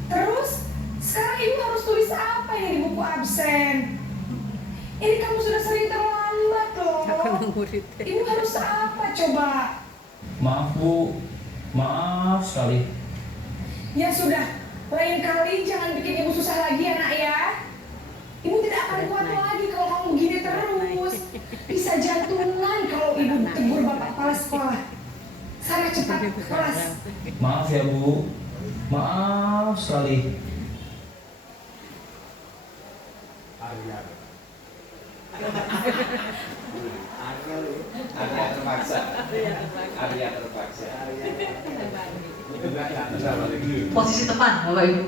Terus, sekarang ibu harus tulis apa ini di buku absen? Ini kamu sudah sering terlambat loh. Ibu harus apa coba? maaf Bu, maaf sekali. Ya sudah, lain kali jangan bikin ibu susah lagi ya nak ya. Ibu tidak akan kuat lagi kalau kamu begini terus. Bisa jantungan kalau ibu tegur bapak kepala sekolah. Sana cepat ke kelas. Maaf ya Bu, maaf sekali. Arya terpaksa. Arya terpaksa. Posisi teman, Bapak Ibu.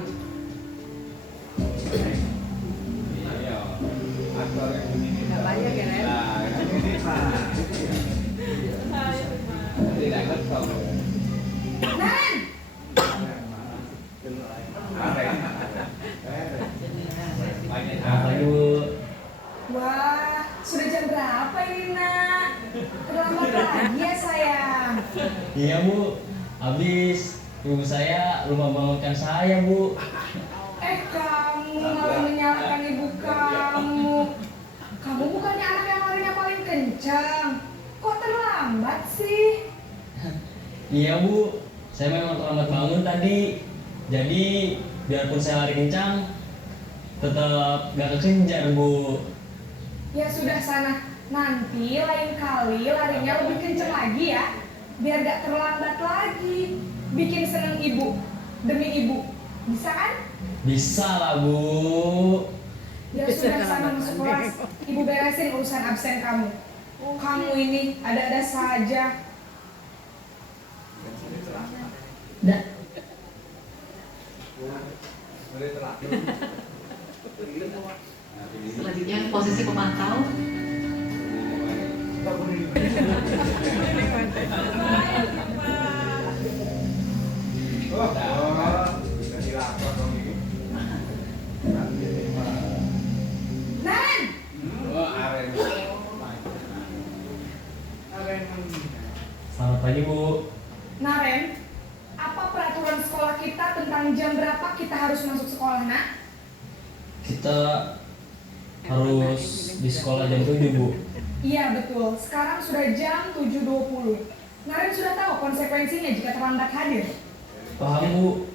Ayo. Aktor yang ini. Nah, ini mah. Tidak ketemu. Naren, Selamat pagi Bu. wah sudah jam berapa ini nak? Terlambat lagi ya sayang. Iya Bu, habis ibu saya lupa bangunkan saya Bu. Kamu malah menyalahkan ibu kamu. Kamu bukannya anak yang larinya paling kencang. Kok terlambat sih? Iya Bu, saya memang terlambat bangun tadi. Jadi biarpun saya lari kencang, tetap gak kekejar Bu. Ya sudah sana. Nanti lain kali larinya lebih kencang lagi ya. Biar gak terlambat lagi. Bikin seneng ibu. Demi ibu. Bisa kan? Bisa lah Bu. Ya sudah sana masuk kelas. Ibu beresin urusan absen kamu. Kamu ini ada-ada saja. Selanjutnya posisi pemantau. Naren, Oh, Aren. Selamat pagi Bu. Naren, kita harus di sekolah jam 7, Bu. Iya betul, sekarang sudah jam 7.20. Naren sudah tahu konsekuensinya jika terlambat hadir. Paham, Bu.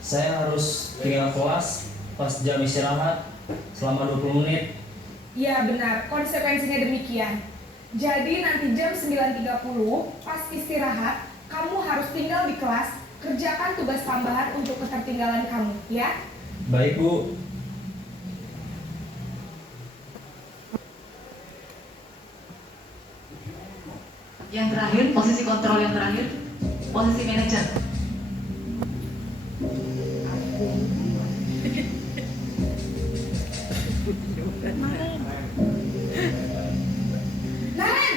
Saya harus tinggal kelas pas jam istirahat selama 20 menit. Iya benar, konsekuensinya demikian. Jadi nanti jam 9.30 pas istirahat, kamu harus tinggal di kelas, kerjakan tugas tambahan untuk ketertinggalan kamu, ya? Baik, Bu. Yang terakhir, posisi kontrol yang terakhir, posisi manajer. Naren!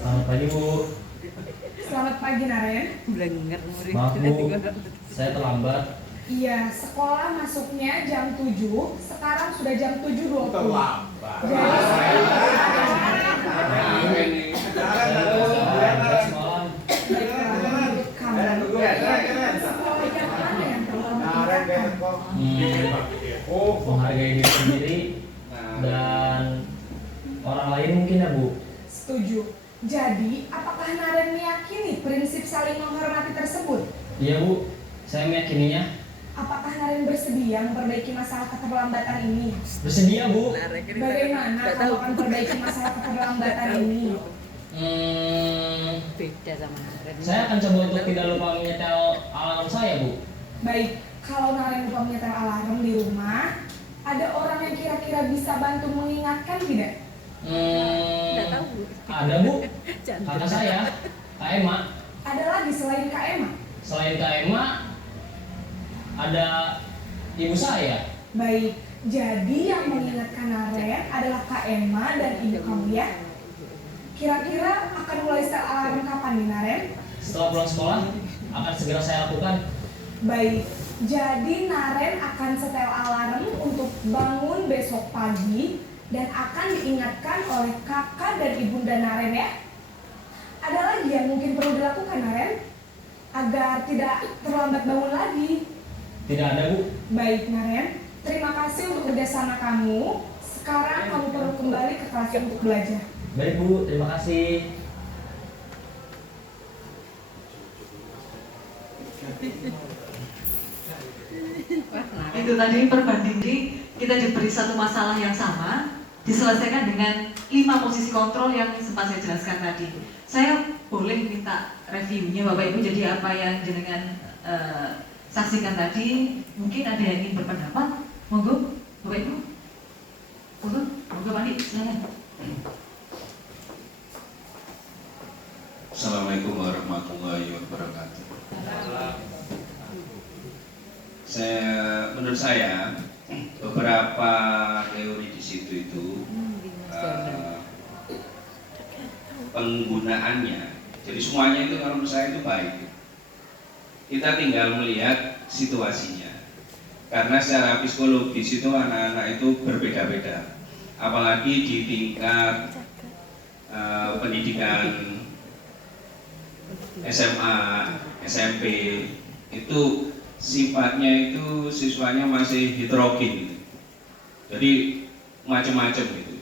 Selamat pagi, Bu. Selamat pagi Naren. Maaf, Bu. Saya terlambat. Iya, sekolah masuknya jam 7, sekarang sudah jam 7.20. Terlambat. Jadi Semalam. Menghargai diri sendiri dan orang lain mungkin ya, Bu. Setuju. Jadi, apakah Naren meyakini prinsip saling menghormati tersebut? Iya, Bu. Saya meyakininya. Apakah Naren bersedia memperbaiki masalah keterlambatan ini? Bersedia, Bu. Bagaimana kamu akan memperbaiki masalah keterlambatan ini? Beda sama Naren. Saya akan coba untuk tidak lupa menyetel alarm saya, Bu. Baik, kalau Naren lupa menyetel alarm di rumah, ada orang yang kira-kira bisa bantu mengingatkan tidak? Nggak tahu, Bu. Ada, Bu. Kakak saya, Kak Emma. Ada lagi selain Kak Emma? Selain Kak Emma, ada ibu saya. Baik, jadi yang mengingatkan Naren adalah Kak Emma dan ibu kamu ya? Kira-kira akan mulai setel alarm kapan nih Naren? Setelah pulang sekolah, akan segera saya lakukan. Baik, jadi Naren akan setel alarm untuk bangun besok pagi dan akan diingatkan oleh kakak dan ibunda Naren ya? Ada lagi yang mungkin perlu dilakukan Naren? Agar tidak terlambat bangun lagi. Tidak ada, Bu. Baik Naren, terima kasih untuk kerjasama kamu. Sekarang kamu perlu kembali ke kelas untuk belajar. Baik, Bu. Terima kasih. Itu tadi perbanding diri, kita diberi satu masalah yang sama, diselesaikan dengan 5 posisi kontrol yang sempat saya jelaskan tadi. Saya boleh minta reviewnya Bapak Ibu, jadi apa yang jenengan saksikan tadi, mungkin ada yang ingin berpendapat, monggo Bapak Ibu, monggo Pak Andi, silakan. Assalamualaikum warahmatullahi wabarakatuh. Menurut saya beberapa teori di situ itu penggunaannya, jadi semuanya itu kalau menurut saya itu baik. Kita tinggal melihat situasinya, karena secara psikologis itu anak-anak itu berbeda-beda, apalagi di tingkat pendidikan SMA, SMP itu sifatnya itu siswanya masih heterogen gitu. Jadi macam-macam gitu,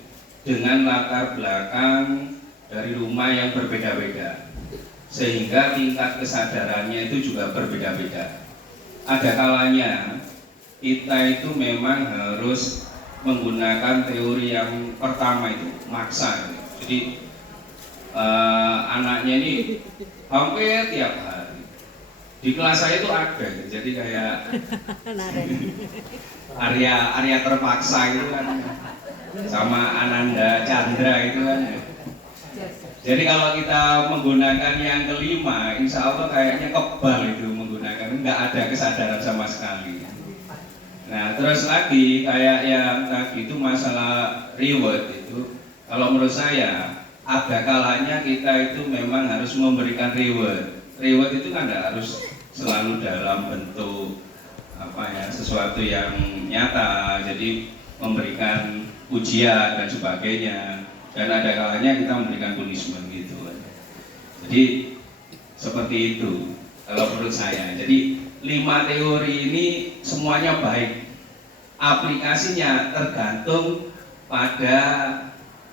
dengan latar belakang dari rumah yang berbeda-beda, sehingga tingkat kesadarannya itu juga berbeda-beda. Ada kalanya kita itu memang harus menggunakan teori yang pertama itu, maksa gitu. Jadi anaknya ini hampir tiap hari di kelas saya itu ada gitu. Jadi kayak Arya terpaksa gitu kan, sama Ananda Chandra itu kan. Jadi kalau kita menggunakan yang kelima, insya Allah kayaknya kebal itu menggunakan, nggak ada kesadaran sama sekali. Nah terus lagi kayak yang tadi itu masalah reward itu, kalau menurut saya ada kalanya kita itu memang harus memberikan reward. Reward itu kan tidak harus selalu dalam bentuk sesuatu yang nyata, jadi memberikan ujian dan sebagainya, dan ada kalanya kita memberikan punishment gitu. Jadi seperti itu kalau menurut saya. Jadi 5 teori ini semuanya baik. Aplikasinya tergantung pada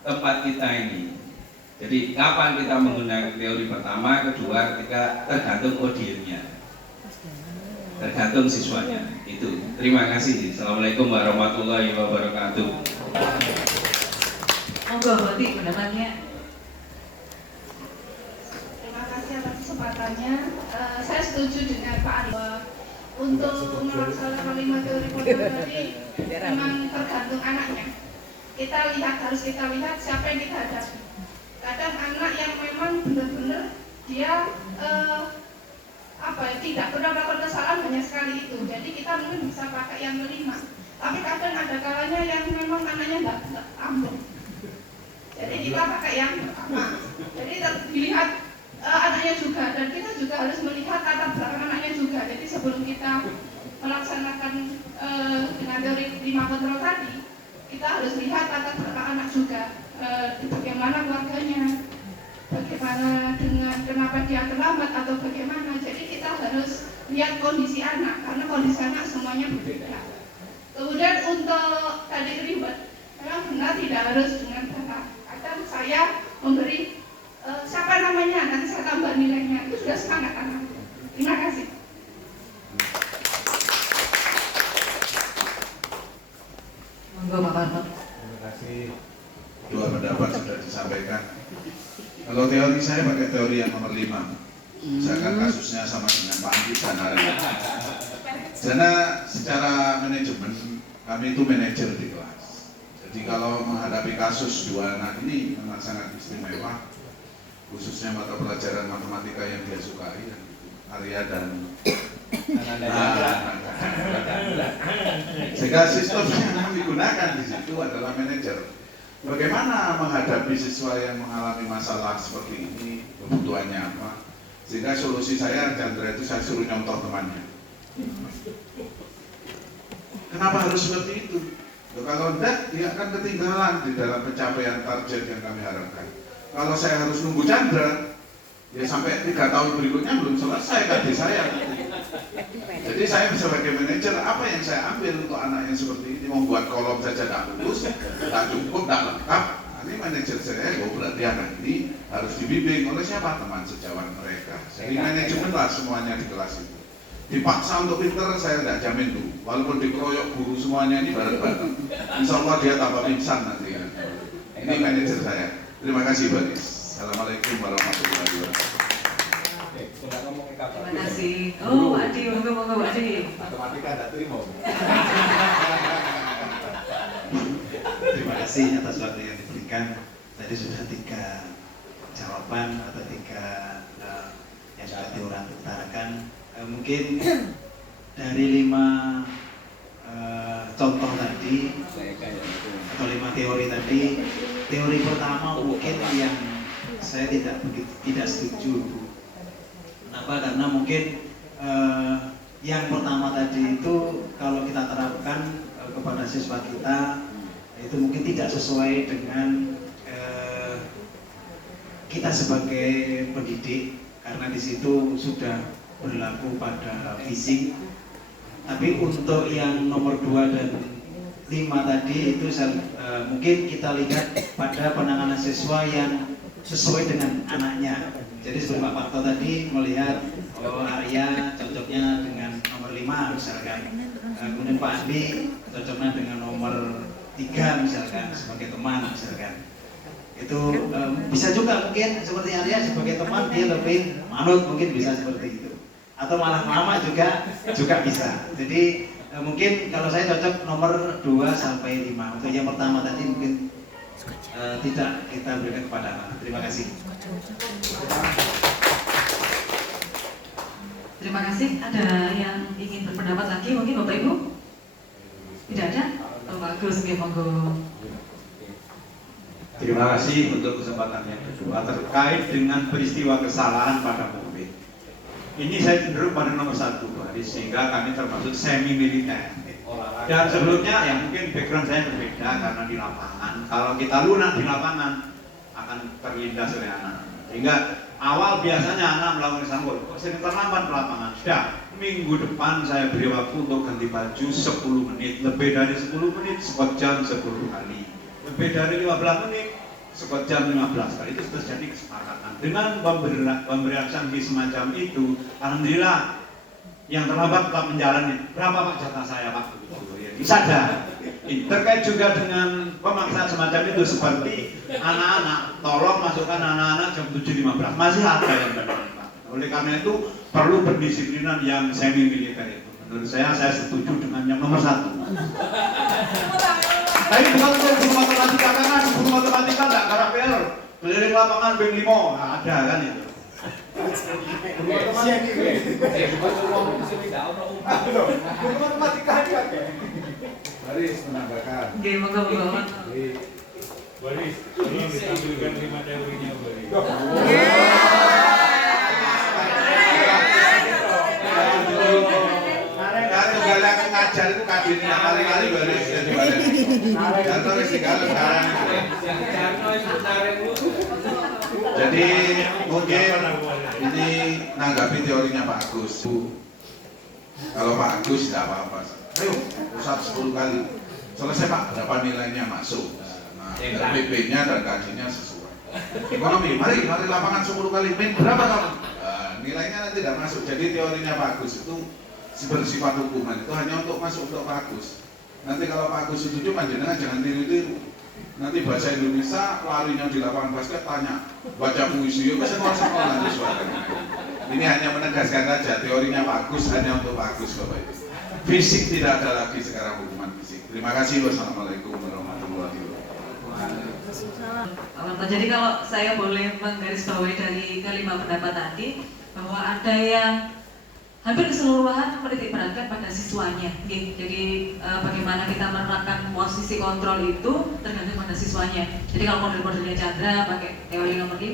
tempat kita ini. Jadi kapan kita menggunakan teori pertama, kedua, ketiga, tergantung audiennya, tergantung siswanya. Itu. Terima kasih. Assalamualaikum warahmatullahi wabarakatuh. Monggo, Boti, pendapatnya. Terima kasih atas kesempatannya. Saya setuju dengan Pak Ari untuk melaksanakan 5 teori pertama tadi memang tergantung anaknya. Harus kita lihat siapa yang kita hadapi. Kadang anak yang memang benar-benar dia tidak pernah melakukan kesalahan hanya sekali itu. Jadi kita mungkin bisa pakai yang kelima. Tapi kadang ada kalanya yang memang anaknya nggak ambil. Jadi kita pakai yang pertama. Jadi dilihat anaknya juga, dan kita juga harus melihat latar belakang anaknya juga. Jadi sebelum kita melaksanakan dengan teori 5 kontrol tadi, kita harus lihat latar belakang anak juga, bagaimana keluarganya, bagaimana dengan kenapa dia terlambat atau bagaimana. Jadi kita harus lihat kondisi anak, karena kondisi anak semuanya berbeda. Kemudian untuk tadi ribet, memang benar tidak harus dengan data. Kadang saya memberi siapa namanya, nanti saya tambah nilainya, itu sudah semangat anak. Terima kasih. Monggo Pak Parto. Terima kasih. Dua pendapat sudah disampaikan. Kalau teori saya pakai teori yang nomor 5. Misalkan kasusnya sama dengan Pak Andi dan Arya. Karena secara manajemen kami itu manajer di kelas. Jadi kalau menghadapi kasus dua anak ini memang sangat istimewa, khususnya mata pelajaran matematika yang dia sukai, Arya dan sehingga sistem yang kami gunakan di situ adalah manajer. Bagaimana menghadapi siswa yang mengalami masalah seperti ini, kebutuhannya apa? Sehingga solusi saya, Chandra itu saya suruh nyontoh temannya. Kenapa harus seperti itu? Kalau tidak, dia akan ketinggalan di dalam pencapaian target yang kami harapkan. Kalau saya harus nunggu Chandra, ya sampai 3 tahun berikutnya belum selesai tadi saya. Jadi saya sebagai manajer, apa yang saya ambil untuk anak yang seperti ini, membuat kolom saja tidak lulus, tidak cukup, tidak lengkap. Ini manajer saya, berarti anak ini harus dibimbing oleh siapa? Teman sejawat mereka. Jadi manajemen lah semuanya di kelas itu. Dipaksa untuk pinter, saya tidak jamin tuh. Walaupun dikeroyok guru semuanya ini bareng-bareng, insya Allah dia tambah pingsan nanti ya. Ini manajer saya. Terima kasih Baris. Assalamualaikum warahmatullahi wabarakatuh. Terima kasih. Oh, Pak Adi, monggo Pak Adi. Matematika tidak terima. Terima kasih atas waktu yang diberikan. Tadi sudah 3 jawaban atau 3 yang sudah diutarakan. Mungkin dari 5 contoh tadi atau 5 teori tadi, teori pertama mungkin yang saya tidak setuju. Kenapa? Karena mungkin yang pertama tadi itu kalau kita terapkan kepada siswa kita itu mungkin tidak sesuai dengan kita sebagai pendidik, karena di situ sudah berlaku pada fisik. Tapi untuk yang nomor 2 dan 5 tadi itu mungkin kita lihat pada penanganan siswa yang sesuai dengan anaknya. Jadi seperti Pak Parto tadi melihat Arya cocoknya dengan nomor 5 misalkan, kemudian Pak Andi cocoknya dengan nomor 3 misalkan sebagai teman misalkan. Itu bisa juga mungkin seperti Arya sebagai teman dia lebih manut, mungkin bisa seperti itu. Atau malah lama juga bisa. Jadi mungkin kalau saya cocok nomor 2 sampai 5. Untuk yang pertama tadi mungkin tidak kita berikan kepada anak. Terima kasih. Terima kasih. Ada yang ingin berpendapat lagi mungkin Bapak Ibu? Tidak ada? Oh, bagus, monggo. Terima kasih untuk kesempatan yang kedua terkait dengan peristiwa kesalahan pada mobil. Ini saya cenderung pada nomor 1 Baris, sehingga kami termasuk semi militer. Dan sebelumnya ya mungkin background saya berbeda karena di lapangan. Kalau kita lunak di lapangan akan terlindas oleh anak. Sehingga awal biasanya anak melakukan sambut, kok sering terlambat ke lapangan. Sudah, minggu depan saya beri waktu untuk ganti baju 10 menit, lebih dari 10 menit, sekot jam 10 kali, lebih dari 15 menit, sekot jam 15 kali. Itu sudah jadi kesepakatan. Dengan pemberian sanksi semacam itu, alhamdulillah yang terlambat tetap menjalani. Berapa Pak jatah saya Pak? Bisa ada. Terkait juga dengan pemaksaan semacam itu, seperti anak-anak, tolong masukkan anak-anak jam 7.15, masih ada yang bermanfaat. Oleh karena itu perlu pendisiplinan yang semi militer itu. Menurut saya setuju dengan yang nomor 1. Tapi bukan untuk guru matematika, karena guru matematika nggak karakter. Keliling lapangan BEM 5, nah, ada kan itu. Guru matematika aja Baris menambahkan. Oke, moga-moga. Baris, tolong ditampilkan 5 teorinya Baris. Kalau yang ngajar itu kajiannya kali-kali Baris jadi Baris. Jarno wis tinggal sekarang. Jadi mungkin ini nanggapi teorinya Pak Agus. Kalau Pak Agus tidak apa-apa. Ayo, usap 10 kali. Selesai Pak, berapa nilainya masuk. Nah, PP-nya dan kajiannya sesuai. Ekonomi, mari lapangan 10 kali. Min berapa kamu? Nilainya nanti tidak masuk. Jadi teorinya Pak Agus itu bersifat hukuman. Itu hanya untuk masuk untuk Pak Agus. Nanti kalau Pak Agus setuju, panjenengan jangan tiru-tiru. Nanti bahasa Indonesia larinya di lapangan basket tanya baca puisi, ya sekolah nanti suaranya. Ini hanya menegaskan saja teorinya Pak Agus hanya untuk Pak Agus Bapak Ibu. Fisik tidak ada lagi sekarang hukuman fisik. Terima kasih. Wassalamualaikum warahmatullahi wabarakatuh. Jadi kalau saya boleh menggarisbawahi dari kelima pendapat tadi, bahwa ada yang hampir keseluruhan menitik beratkan pada siswanya. Jadi bagaimana kita menerapkan posisi kontrol itu tergantung pada siswanya. Jadi kalau model-modelnya Chandra pakai teori nomor 5,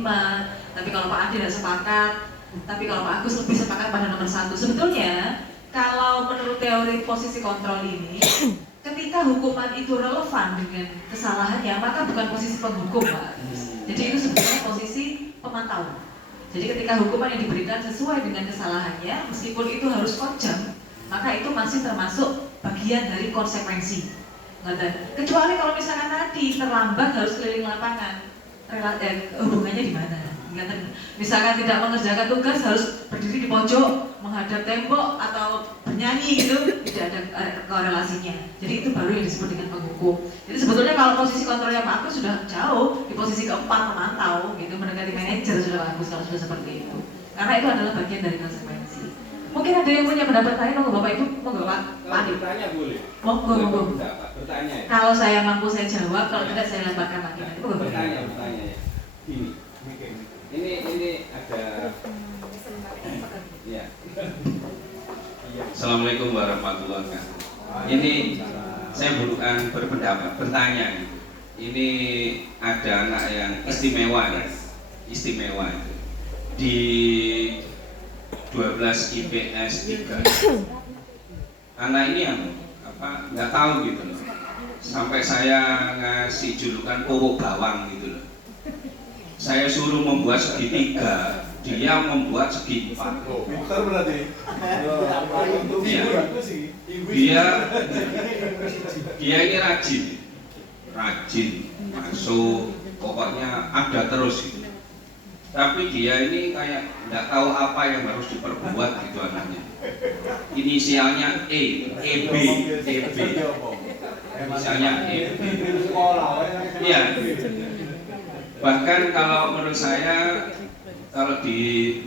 tapi kalau Pak Adi tidak sepakat, tapi kalau Pak Agus lebih sepakat pada nomor 1. Sebetulnya kalau menurut teori posisi kontrol ini, ketika hukuman itu relevan dengan kesalahannya, maka bukan posisi penghukum Pak. Jadi itu sebetulnya posisi pemantau. Jadi ketika hukuman yang diberikan sesuai dengan kesalahannya, meskipun itu harus kejam, maka itu masih termasuk bagian dari konsekuensi. Kecuali kalau misalkan tadi terlambat harus keliling lapangan, hubungannya di mana? Misalkan tidak mengerjakan tugas harus berdiri di pojok, menghadap tembok atau bernyanyi gitu, tidak ada korelasinya. Jadi itu baru yang disebut dengan penghukum. Jadi sebetulnya kalau posisi kontrolnya Pak Agus sudah jauh, di posisi keempat memantau, gitu, mendekati manajer sudah bagus kalau sudah seperti itu. Karena itu adalah bagian dari konsekuensi. Mungkin ada yang punya pendapat lain, monggo Bapak Ibu, monggo Pak. Bertanya boleh. Monggo. Bertanya. Kalau saya mampu saya jawab, kalau tidak saya lemparkan lagi. Bertanya ya. Ini ada. Ya. Assalamualaikum warahmatullahi wabarakatuh. Ini saya bukan berpendapat, bertanya. Ini ada anak yang istimewa ya, istimewa itu. Di 12 IPS 3. Anak ini yang nggak tahu gitu loh. Sampai saya ngasih julukan pokok bawang gitu loh. Saya suruh membuat segi 3, dia membuat segi 4. Pintar berarti. Dia ini rajin masuk, pokoknya ada terus gitu. Tapi dia ini kayak nggak tahu apa yang harus diperbuat gitu anaknya. Inisialnya EB. Inisialnya EB. Iya. Bahkan kalau menurut saya, kalau di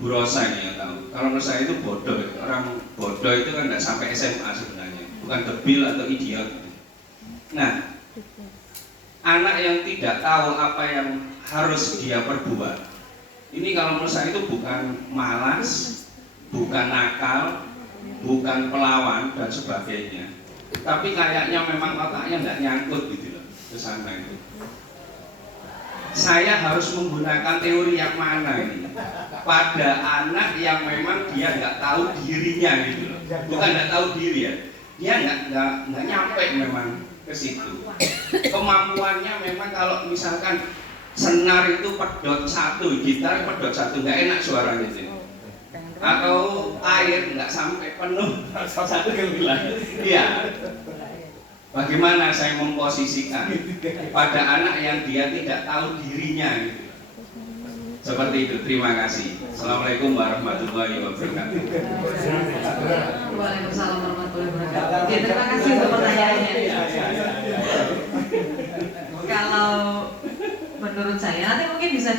Bu Rosa ini yang tahu, kalau menurut saya itu bodoh. Orang bodoh itu kan nggak sampai SMA sebenarnya, bukan debil atau idiot. Nah, anak yang tidak tahu apa yang harus dia perbuat, ini kalau menurut saya itu bukan malas, bukan nakal, bukan pelawan dan sebagainya, tapi kayaknya memang otaknya nggak nyangkut gitu loh ke sana itu. Saya harus menggunakan teori yang mana ini pada anak yang memang dia nggak tahu dirinya gitu loh, bukan nggak tahu diri ya, dia nggak nyampe memang ke situ. Kemampuannya memang kalau misalkan senar itu pedot satu, gitar pedot satu, nggak enak suaranya itu. Atau air nggak sampai penuh satu gelas. Iya. Bagaimana saya memposisikan pada anak yang dia tidak tahu dirinya gitu. Seperti itu. Terima kasih. Assalamualaikum warahmatullahi wabarakatuh. Waalaikumsalam warahmatullahi wabarakatuh. Oke, terima kasih untuk pertanyaannya. Kalau menurut saya nanti mungkin bisa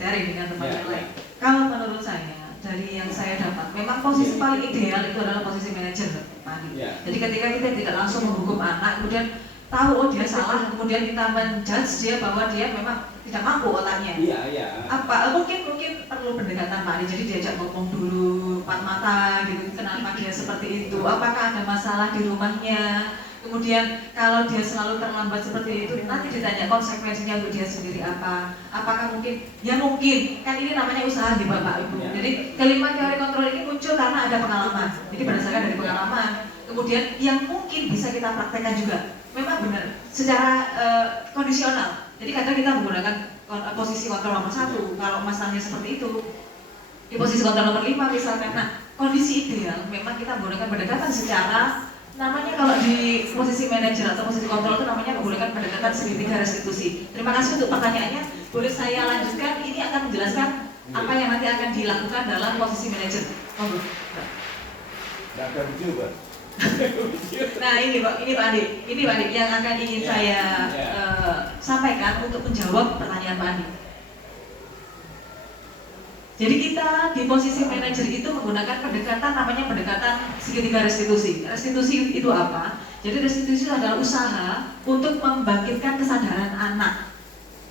sharing dengan teman yang lain. Kalau menurut saya dari yang saya dapat, memang posisi paling ideal itu adalah posisi manajer, Pak Andi. Jadi ketika kita tidak langsung menghukum anak, kemudian tahu oh dia salah, kemudian kita menjudge dia bahwa dia memang tidak mampu otaknya. Apa mungkin perlu pendekatan Pak Andi, jadi diajak ngomong dulu, empat mata gitu, kenapa dia seperti itu, apakah ada masalah di rumahnya. Kemudian kalau dia selalu terlambat seperti itu, nanti ditanya konsekuensinya untuk dia sendiri apa. Apakah mungkin, ya mungkin, kan ini namanya usaha di Bapak Ibu. Jadi kelima teori kontrol ini muncul karena ada pengalaman. Jadi berdasarkan dari pengalaman. Kemudian yang mungkin bisa kita praktekkan juga, memang benar, secara kondisional. Jadi kadang kita menggunakan posisi kontrol nomor 1, kalau masalahnya seperti itu. Di posisi kontrol nomor 5 misalkan, nah kondisi ideal memang kita menggunakan pendekatan secara namanya kalau di posisi manajer atau posisi kontrol itu namanya menggunakan pendekatan segitiga restitusi. Terima kasih untuk pertanyaannya. Boleh saya lanjutkan? Ini akan menjelaskan apa yang nanti akan dilakukan dalam posisi manajer. Monggo. Nah ini Pak Andi yang akan ingin saya sampaikan untuk menjawab pertanyaan Pak Andi. Jadi kita di posisi manajer itu menggunakan pendekatan namanya pendekatan segitiga restitusi. Restitusi itu apa? Jadi restitusi adalah usaha untuk membangkitkan kesadaran anak.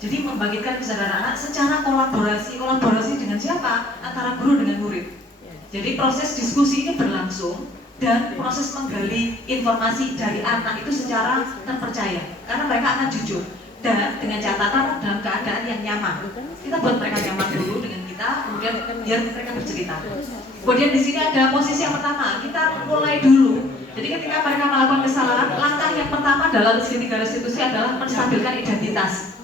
Jadi membangkitkan kesadaran anak secara kolaborasi dengan siapa? Antara guru dengan murid. Jadi proses diskusi ini berlangsung dan proses menggali informasi dari anak itu secara terpercaya karena mereka akan jujur dan dengan catatan dalam keadaan yang nyaman. Kita buat mereka nyaman dulu dengan kita, kemudian biar mereka bercerita. Kemudian di sini ada posisi yang pertama, kita mulai dulu. Jadi ketika mereka melakukan kesalahan, langkah yang pertama dalam segitiga restitusi adalah menstabilkan identitas.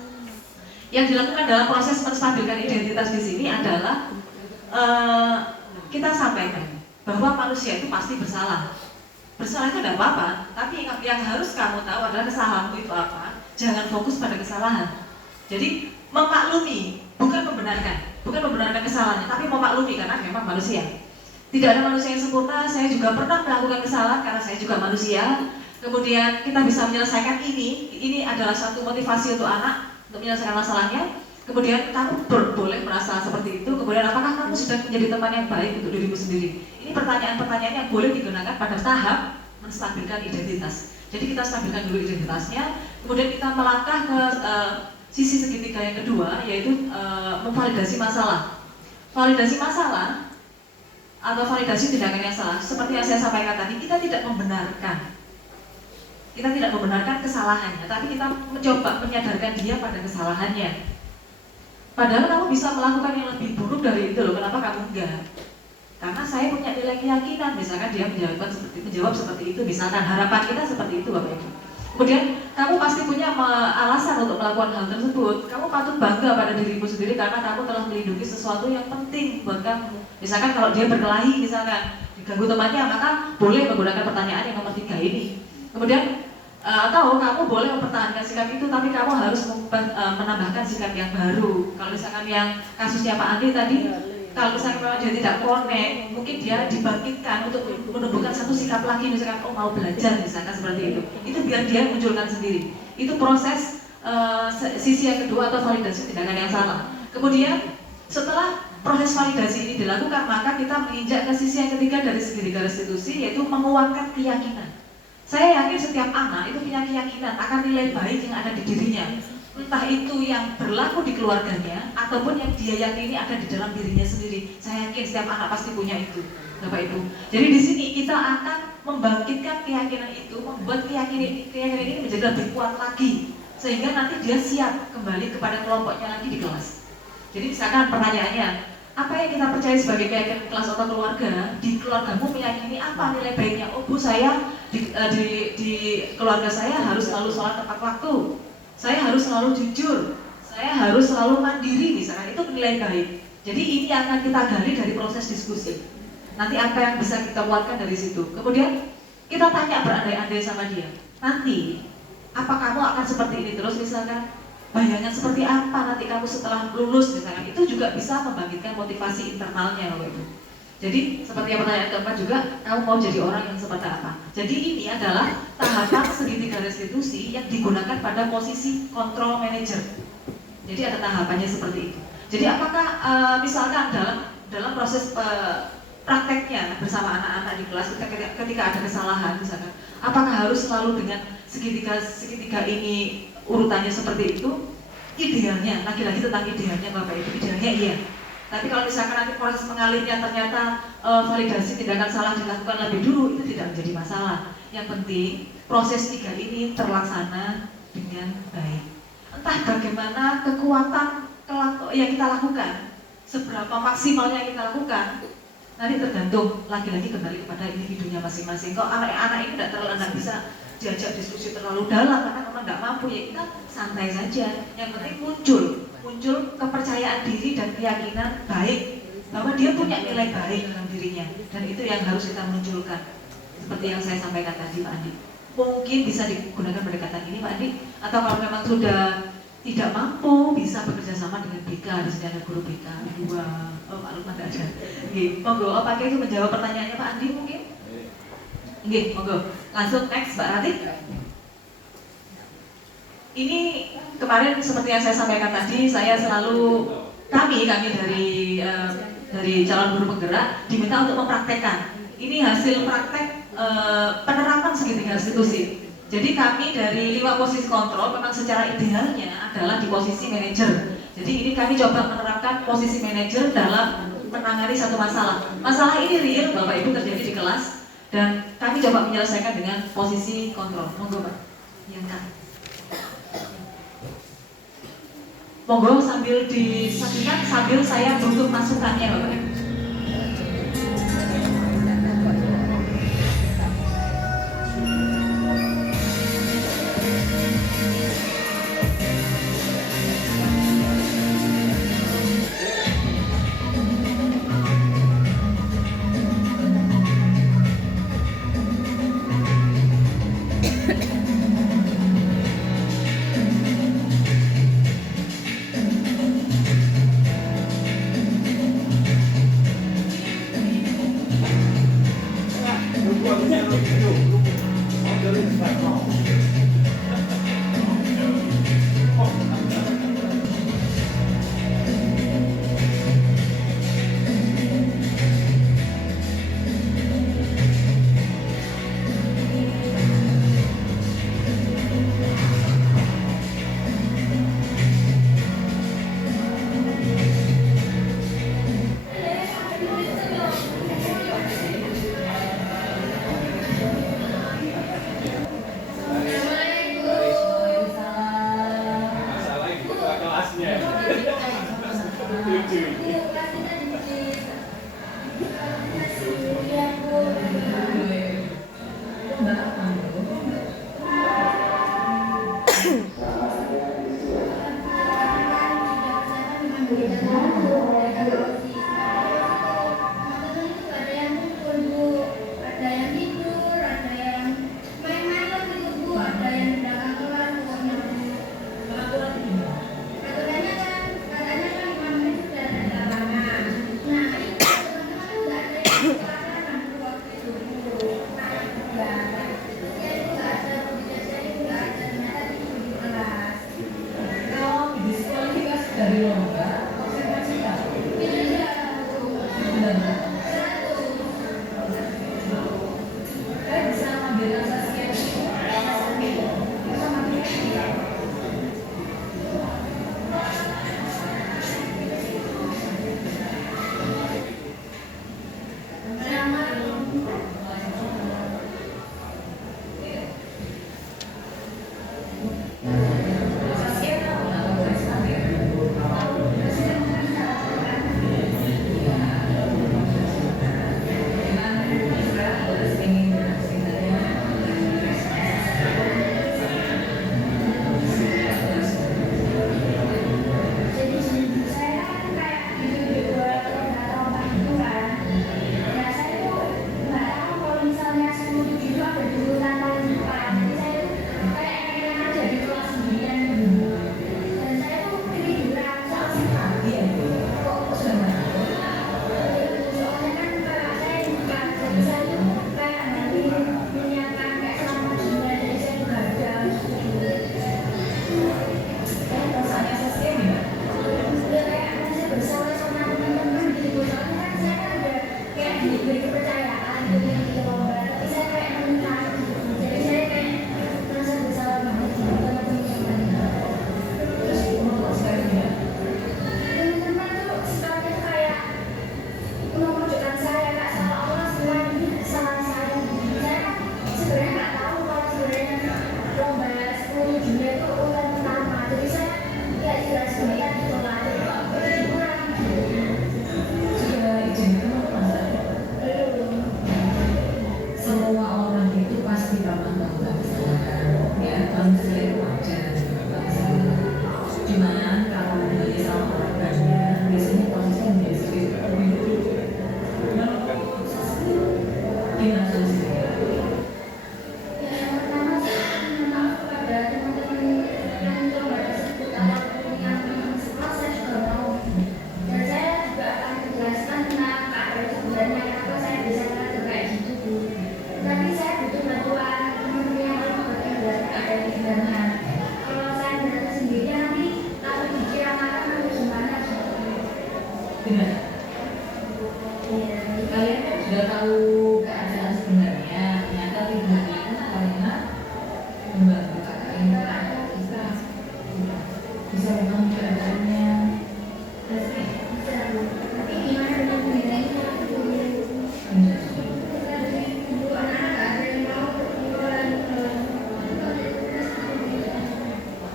Yang dilakukan dalam proses menstabilkan identitas di sini adalah kita sampaikan bahwa manusia itu pasti bersalah. Bersalah itu tidak apa-apa, tapi yang harus kamu tahu adalah kesalahanmu itu apa. Jangan fokus pada kesalahan. Jadi memaklumi, bukan membenarkan kesalahannya, tapi memaklumi karena memang manusia. Tidak ada manusia yang sempurna. Saya juga pernah melakukan kesalahan karena saya juga manusia. Kemudian kita bisa menyelesaikan ini adalah satu motivasi untuk anak untuk menyelesaikan masalahnya. Kemudian kamu boleh merasa seperti itu. Kemudian apakah kamu sudah menjadi teman yang baik untuk dirimu sendiri? Ini pertanyaan-pertanyaan yang boleh digunakan pada tahap menstabilkan identitas. Jadi kita stabilkan dulu identitasnya, kemudian kita melangkah ke sisi segitiga yang kedua, yaitu memvalidasi masalah. Validasi masalah atau validasi tindakan yang salah, seperti yang saya sampaikan tadi, kita tidak membenarkan kesalahannya, tapi kita mencoba menyadarkan dia pada kesalahannya. Padahal kamu bisa melakukan yang lebih buruk dari itu loh, kenapa kamu enggak? Karena saya punya nilai keyakinan, misalkan dia menjawab seperti itu, misalkan harapan kita seperti itu Bapak Ibu. Kemudian kamu pasti punya alasan untuk melakukan hal tersebut. Kamu patut bangga pada dirimu sendiri karena kamu telah melindungi sesuatu yang penting buat kamu. Misalkan kalau dia berkelahi, misalkan diganggu temannya, maka boleh menggunakan pertanyaan yang nomor 3 ini. Kemudian atau kamu boleh mempertahankan sikap itu, tapi kamu harus menambahkan sikap yang baru. Kalau misalkan yang kasusnya Pak Andi tadi, kalau misalnya memang dia tidak connect, mungkin dia dibangkitkan untuk menumbuhkan satu sikap lagi, misalkan oh mau belajar, misalkan seperti itu. Itu biar dia munculkan sendiri. Itu proses sisi yang kedua atau validasi tindakan yang salah. Kemudian setelah proses validasi ini dilakukan, maka kita menginjak ke sisi yang ketiga dari segitiga restitusi, yaitu menguatkan keyakinan. Saya yakin setiap anak itu punya keyakinan akan nilai baik yang ada di dirinya. Entah itu yang berlaku di keluarganya ataupun yang dia yakini ada di dalam dirinya sendiri. Saya yakin setiap anak pasti punya itu, Bapak Ibu. Jadi di sini kita akan membangkitkan keyakinan itu, membuat keyakinan ini menjadi lebih kuat lagi, sehingga nanti dia siap kembali kepada kelompoknya lagi di kelas. Jadi misalkan pertanyaannya, apa yang kita percaya sebagai keyakinan kelas atau keluarga? Di keluargamu meyakini apa nilai baiknya? Oh Bu, saya di keluarga saya harus selalu sholat tepat waktu. saya harus selalu jujur, saya harus selalu mandiri misalkan, itu nilai baik. Jadi ini akan kita gali dari proses diskusi. Nanti apa yang bisa kita kuatkan dari situ. Kemudian kita tanya berandai-andai sama dia. Nanti apa kamu akan seperti ini terus misalkan? Bayangan seperti apa nanti kamu setelah lulus misalkan? Itu juga bisa membangkitkan motivasi internalnya loh itu. Jadi seperti yang pertanyaan keempat juga, kamu mau jadi orang yang seperti apa? Jadi ini adalah tahapan segitiga restitusi yang digunakan pada posisi control manager. Jadi ada tahapannya seperti itu. Jadi apakah misalkan dalam proses prakteknya bersama anak-anak di kelas ketika ada kesalahan misalkan, apakah harus selalu dengan segitiga ini urutannya seperti itu? Idealnya, lagi-lagi tentang idealnya Bapak Ibu, idealnya iya. Tapi kalau misalkan nanti proses mengalirnya ternyata validasi tindakan salah dilakukan lebih dulu, itu tidak menjadi masalah. Yang penting proses 3 ini terlaksana dengan baik. Entah bagaimana kekuatan yang kita lakukan, seberapa maksimalnya yang kita lakukan, nanti tergantung lagi-lagi kembali kepada individunya masing-masing. Kalau anak-anak ini tidak bisa diajak diskusi terlalu dalam karena memang nggak mampu, ya kita santai saja. Yang penting muncul kepercayaan diri dan keyakinan baik bahwa dia punya nilai baik dalam dirinya, dan itu yang harus kita munculkan. Seperti yang saya sampaikan tadi Pak Andi, mungkin bisa digunakan pendekatan ini Pak Andi, atau kalau memang sudah tidak mampu bisa bekerja sama dengan BK. Di sini ada guru BK 2. Oh Pak Lukman ada. Monggo, apakah itu menjawab pertanyaannya Pak Andi mungkin? Oke, monggo. Langsung next Mbak Rati. Ini kemarin seperti yang saya sampaikan tadi, saya selalu kami dari calon guru penggerak diminta untuk mempraktekkan. Ini hasil praktek penerapan segitiga restitusi. Jadi kami dari 5 posisi kontrol memang secara idealnya adalah di posisi manajer. Jadi ini kami coba menerapkan posisi manajer dalam menangani satu masalah. Masalah ini real Bapak Ibu terjadi di kelas dan kami coba menyelesaikan dengan posisi kontrol. Monggo Pak. Yang kan. Monggo sambil disaksikan sambil saya butuh masukannya Bapak Ibu.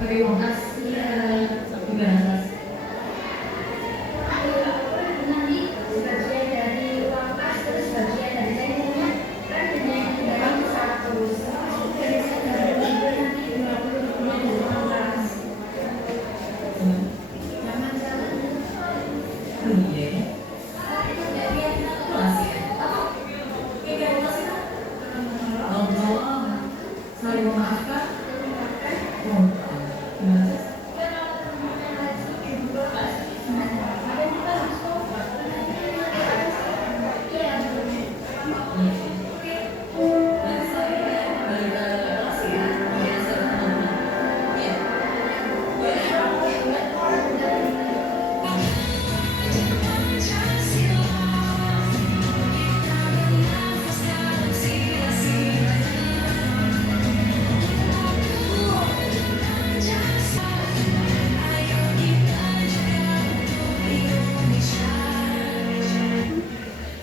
Pakai mokas? Iya. Gimana? Nanti sebagian dari uang kas, terus sebagian dari saya punya kan dengan satu. Dari saya nanti 20.000 dari uang kas. Jangan jalan. Iya. Saling memaafkan.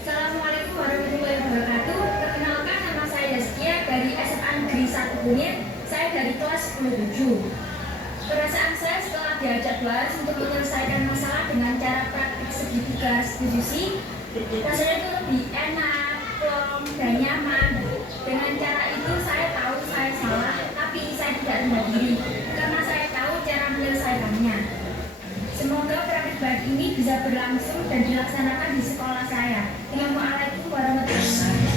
Assalamualaikum warahmatullahi wabarakatuh. Perkenalkan, nama saya Destia dari SMA Negeri 1 Kunyit. Saya dari kelas 10-7. Perasaan saya setelah diajak bahas untuk menyelesaikan masalah dengan cara praktik segi tugas diskusi, rasanya itu lebih enak, plong, dan nyaman. Dengan cara itu saya tahu saya salah, tapi saya tidak rendah diri karena saya tahu cara menyelesaikannya. Semoga praktik baik ini bisa berlangsung dan dilaksanakan di sekolah saya. Assalamualaikum warahmatullahi wabarakatuh.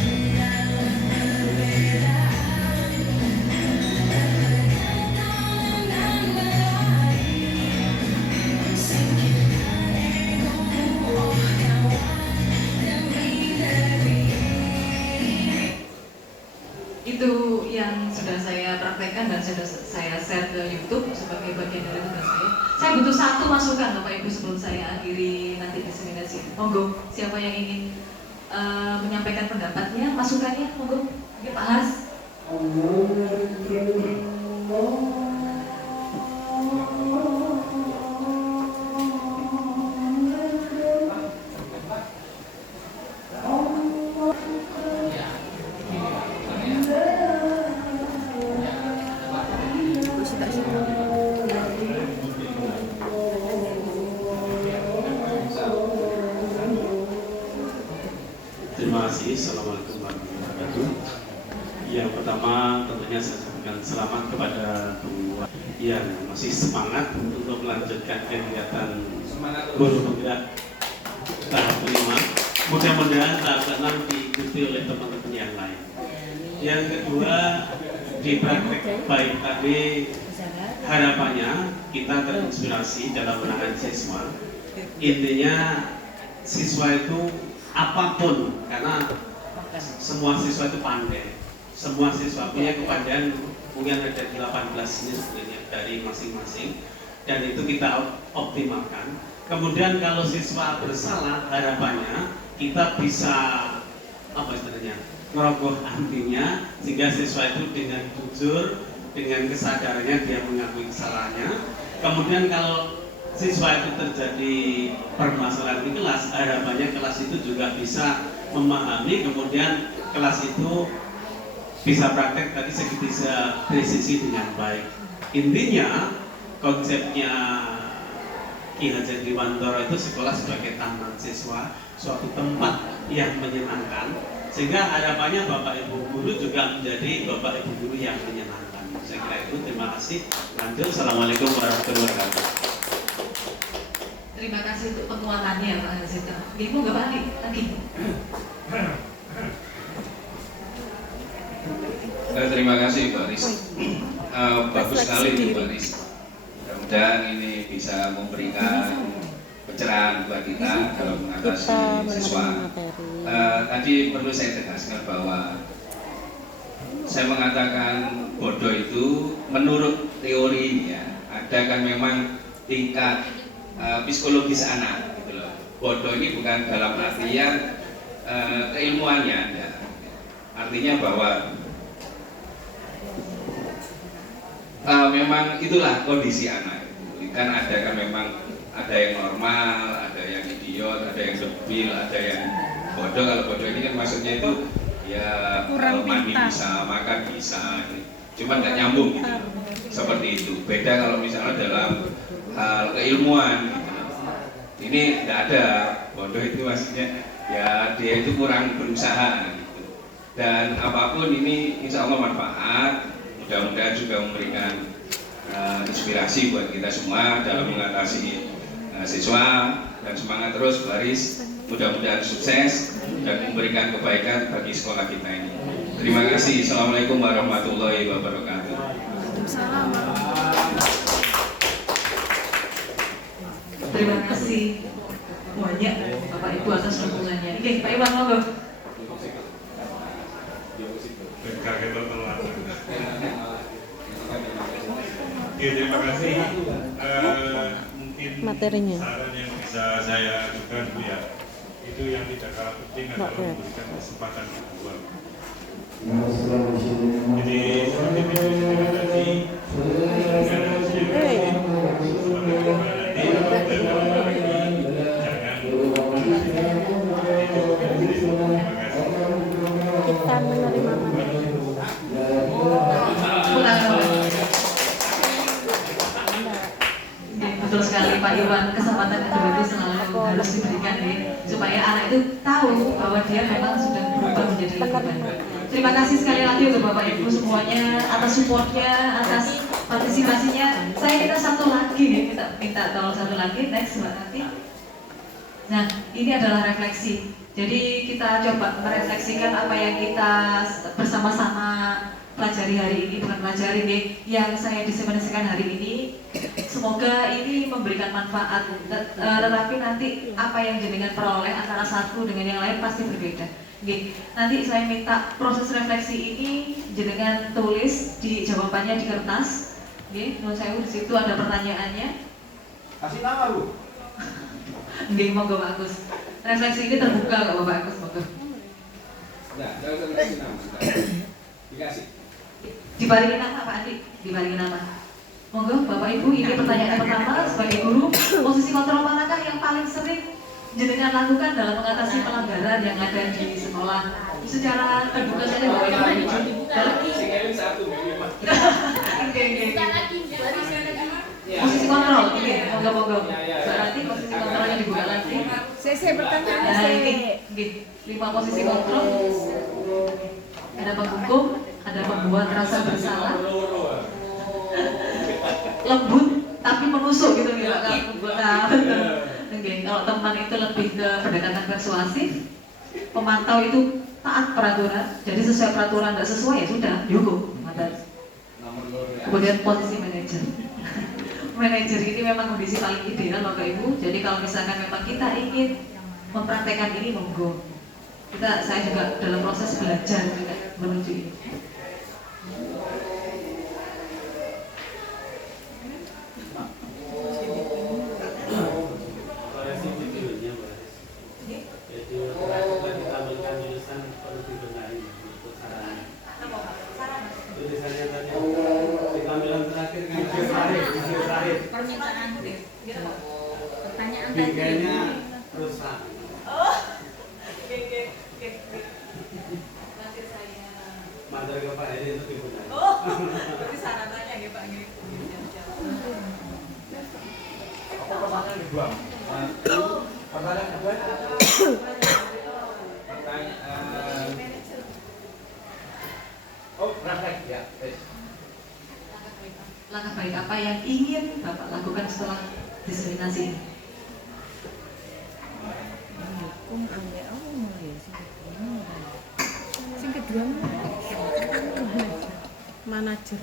Itu yang sudah saya praktekkan dan sudah saya share ke YouTube sebagai bagian dari tugas saya. Saya butuh satu masukan Bapak Ibu sebelum saya akhiri nanti diseminasi. Monggo, siapa yang ingin menyampaikan pendapatnya, masukannya, monggo. Pak Has. Terima kasih. Assalamualaikum warahmatullahi wabarakatuh. Yang pertama tentunya saya sampaikan selamat kepada semua yang masih semangat untuk melanjutkan kegiatan guru penggerak tahap 5. Mudah-mudahan tahap 6 diikuti oleh teman-teman yang lain. Yang kedua, di praktek baik tadi harapannya kita terinspirasi dalam menangani siswa. Intinya siswa itu apapun, karena semua siswa itu pandai, semua siswa punya kepandaian, mungkin ada 18 jenis dari masing-masing, dan itu kita optimalkan. Kemudian kalau siswa bersalah, harapannya kita bisa ngerogoh antinya, sehingga siswa itu dengan jujur, dengan kesadarannya dia mengakui kesalahannya. Kemudian kalau siswa itu terjadi permasalahan di kelas, harapannya kelas itu juga bisa memahami, kemudian kelas itu bisa praktek tadi bisa presisi dengan baik. Intinya konsepnya Ki Hajar Dewantara itu sekolah sebagai taman siswa, suatu tempat yang menyenangkan, sehingga harapannya Bapak Ibu guru juga menjadi Bapak Ibu guru yang menyenangkan. Saya kira itu. Terima kasih. Lanjut. Assalamualaikum warahmatullahi wabarakatuh. Terima kasih untuk penguatannya Pak Hasita. Ibu nggak balik lagi. Terima kasih Mbak Riz. Bagus sekali itu Mbak Riz. Mudah-mudahan ini bisa memberikan pencerahan buat kita dalam mengatasi siswa. Tadi perlu saya tegaskan bahwa saya mengatakan bodoh itu menurut teori ini ya, ada kan memang tingkat psikologis anak gitu loh. Bodoh ini bukan dalam artian keilmuannya ya. Artinya bahwa memang itulah kondisi anak itu. Kan ada kan memang ada yang normal, ada yang idiot, ada yang debil, ada yang bodoh. Kalau bodoh ini kan maksudnya itu ya kurang mandi bisa, makan bisa, cuma nggak nyambung gitu. seperti itu. Beda kalau misalnya dalam hal keilmuan gitu. Ini tidak ada, bodoh itu maksudnya ya dia itu kurang berusaha gitu. Dan apapun ini insya Allah manfaat, mudah-mudahan juga memberikan inspirasi buat kita semua dalam mengatasi siswa, dan semangat terus baris, mudah-mudahan sukses dan memberikan kebaikan bagi sekolah kita ini. Terima kasih. Assalamualaikum warahmatullahi wabarakatuh. Terima kasih banyak Bapak Ibu atas dukungannya. Oke, Pak Iwan monggo. Oke, terima kasih. Mungkin materinya saran yang bisa saya ajukan Bu ya, itu yang tidak kalah penting adalah memberikan kesempatan kedua. Jadi seperti video tadi, kita menerima betul sekali Pak Iwan, kesempatan kedua itu selalu harus diberikan ya, supaya anak itu tahu bahwa dia memang sudah berubah menjadi lebih baik. Terima kasih sekali lagi untuk Bapak Ibu semuanya atas supportnya, atas partisipasinya. Saya minta satu lagi ya, minta tolong satu lagi, next Mbak Tati. Nah, ini adalah refleksi. Jadi kita coba merefleksikan apa yang kita bersama-sama pelajari hari ini, bukan pelajari nih, yang saya diseminasikan hari ini. Semoga ini memberikan manfaat, tetapi nanti apa yang jenengan peroleh antara satu dengan yang lain pasti berbeda. Oke, nanti saya minta proses refleksi ini jenengan tulis di jawabannya di kertas. Oke, menurut saya di situ ada pertanyaannya. Kasih nama Bu. Oke, monggo Pak Agus. Refleksi ini terbuka kalau Pak Agus, monggo. Enggak usah kasih nama. Dikasih. Dibaringin nama Pak Adi, dibaringin nama. Monggo Bapak Ibu, ini pertanyaan pertama sebagai guru, posisi kontrol manakah yang paling sering jenengan lakukan dalam mengatasi pelanggaran yang ada di sekolah? Secara terbuka saja Bapak Ibu. Posisi kontrol, ini monggo. Berarti posisi kontrolnya dibuka lagi. Saya bertanya. Nah ini 5 posisi kontrol. Ada penghukum, ada pembuat rasa bersalah, lembut tapi menusuk gitu nih Pak. Kalau teman itu lebih ke pendekatan persuasif, pemantau itu taat peraturan, jadi sesuai peraturan tidak sesuai ya sudah dihukum. Kemudian posisi manajer. Manajer ini memang kondisi paling ideal Bapak Ibu. Jadi kalau misalkan memang kita ingin mempraktekkan ini monggo. Saya juga dalam proses belajar juga menuju ini. Pertanyaan kayaknya rusak. Oh, oke. Nanti saya materi ke Pak Edi itu digunakan. Oh, berarti saratannya ya Pak. Apa pertanyaan dibuang? Pertanyaan kedua. Pertanyaan. Oh, refleks ya. Langkah baik apa yang ingin Bapak lakukan setelah diseminasi ini? Yang kedua manajer.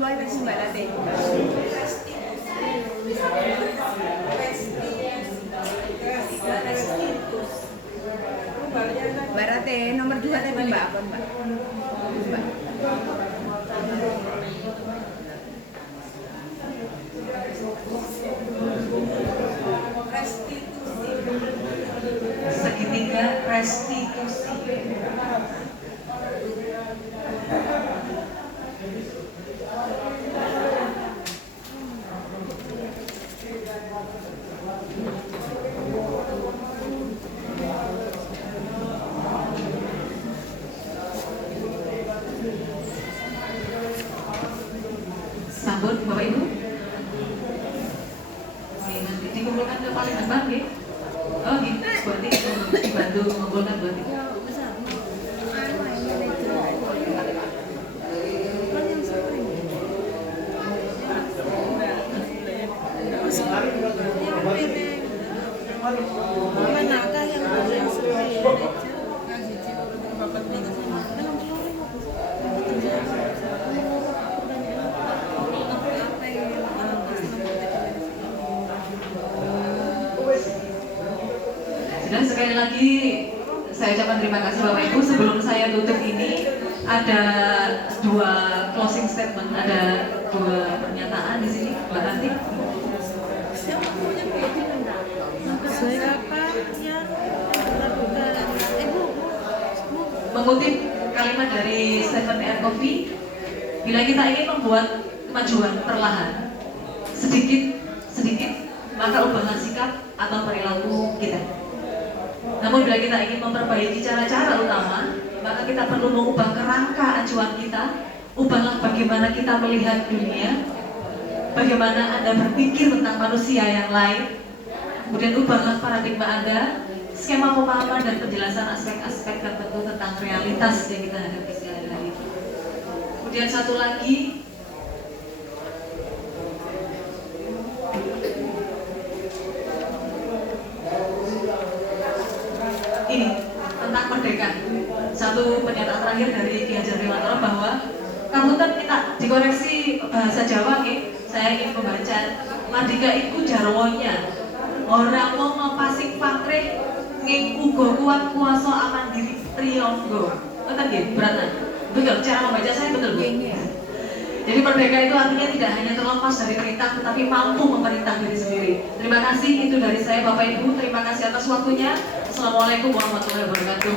dua versi Mbak Rate. Mbak Rate, nomor 2 tapi Mbak apa Mbak? Mbak. Segitiga restitusi. Sambut Bapak Ibu. Oke, nanti dikumpulkan ke paling depan ya. Oh gitu, berarti dibantu mengumpulkan berarti. Dan sekali lagi saya ucapkan terima kasih Bapak Ibu. Sebelum saya tutup ini ada 2 closing statement, ada 2 pernyataan di sini, Mbak Ranti. Siapa yang melakukan Mengutip kalimat dari Stephen R. Covey, bila kita ingin membuat kemajuan perlahan, sedikit, maka ubahlah sikap atau perilaku kita. Namun bila kita ingin memperbaiki cara-cara utama, maka kita perlu mengubah kerangka acuan kita. Ubahlah bagaimana kita melihat dunia, bagaimana Anda berpikir tentang manusia yang lain. Kemudian ubahlah paradigma Anda, skema pemahaman dan penjelasan aspek-aspek tertentu tentang realitas yang kita hadapi sehari-hari. Kemudian satu lagi, ini tentang merdeka. Satu pernyataan terakhir dari Ki Hajar Dewantara bahwa kapunten kita dikoreksi bahasa Jawa nih. Saya ingin membaca mardika iku jarwonya. Orang mau ngepasing pakrih nging uga kuat kuasa aman diri priyangga. Ngoten nggih, beratan. Betul, cara membaca saya betul Bu. Jadi merdeka itu artinya tidak hanya terlepas dari perintah, tetapi mampu memerintah diri sendiri. Terima kasih, itu dari saya Bapak Ibu. Terima kasih atas waktunya. Assalamualaikum warahmatullahi wabarakatuh.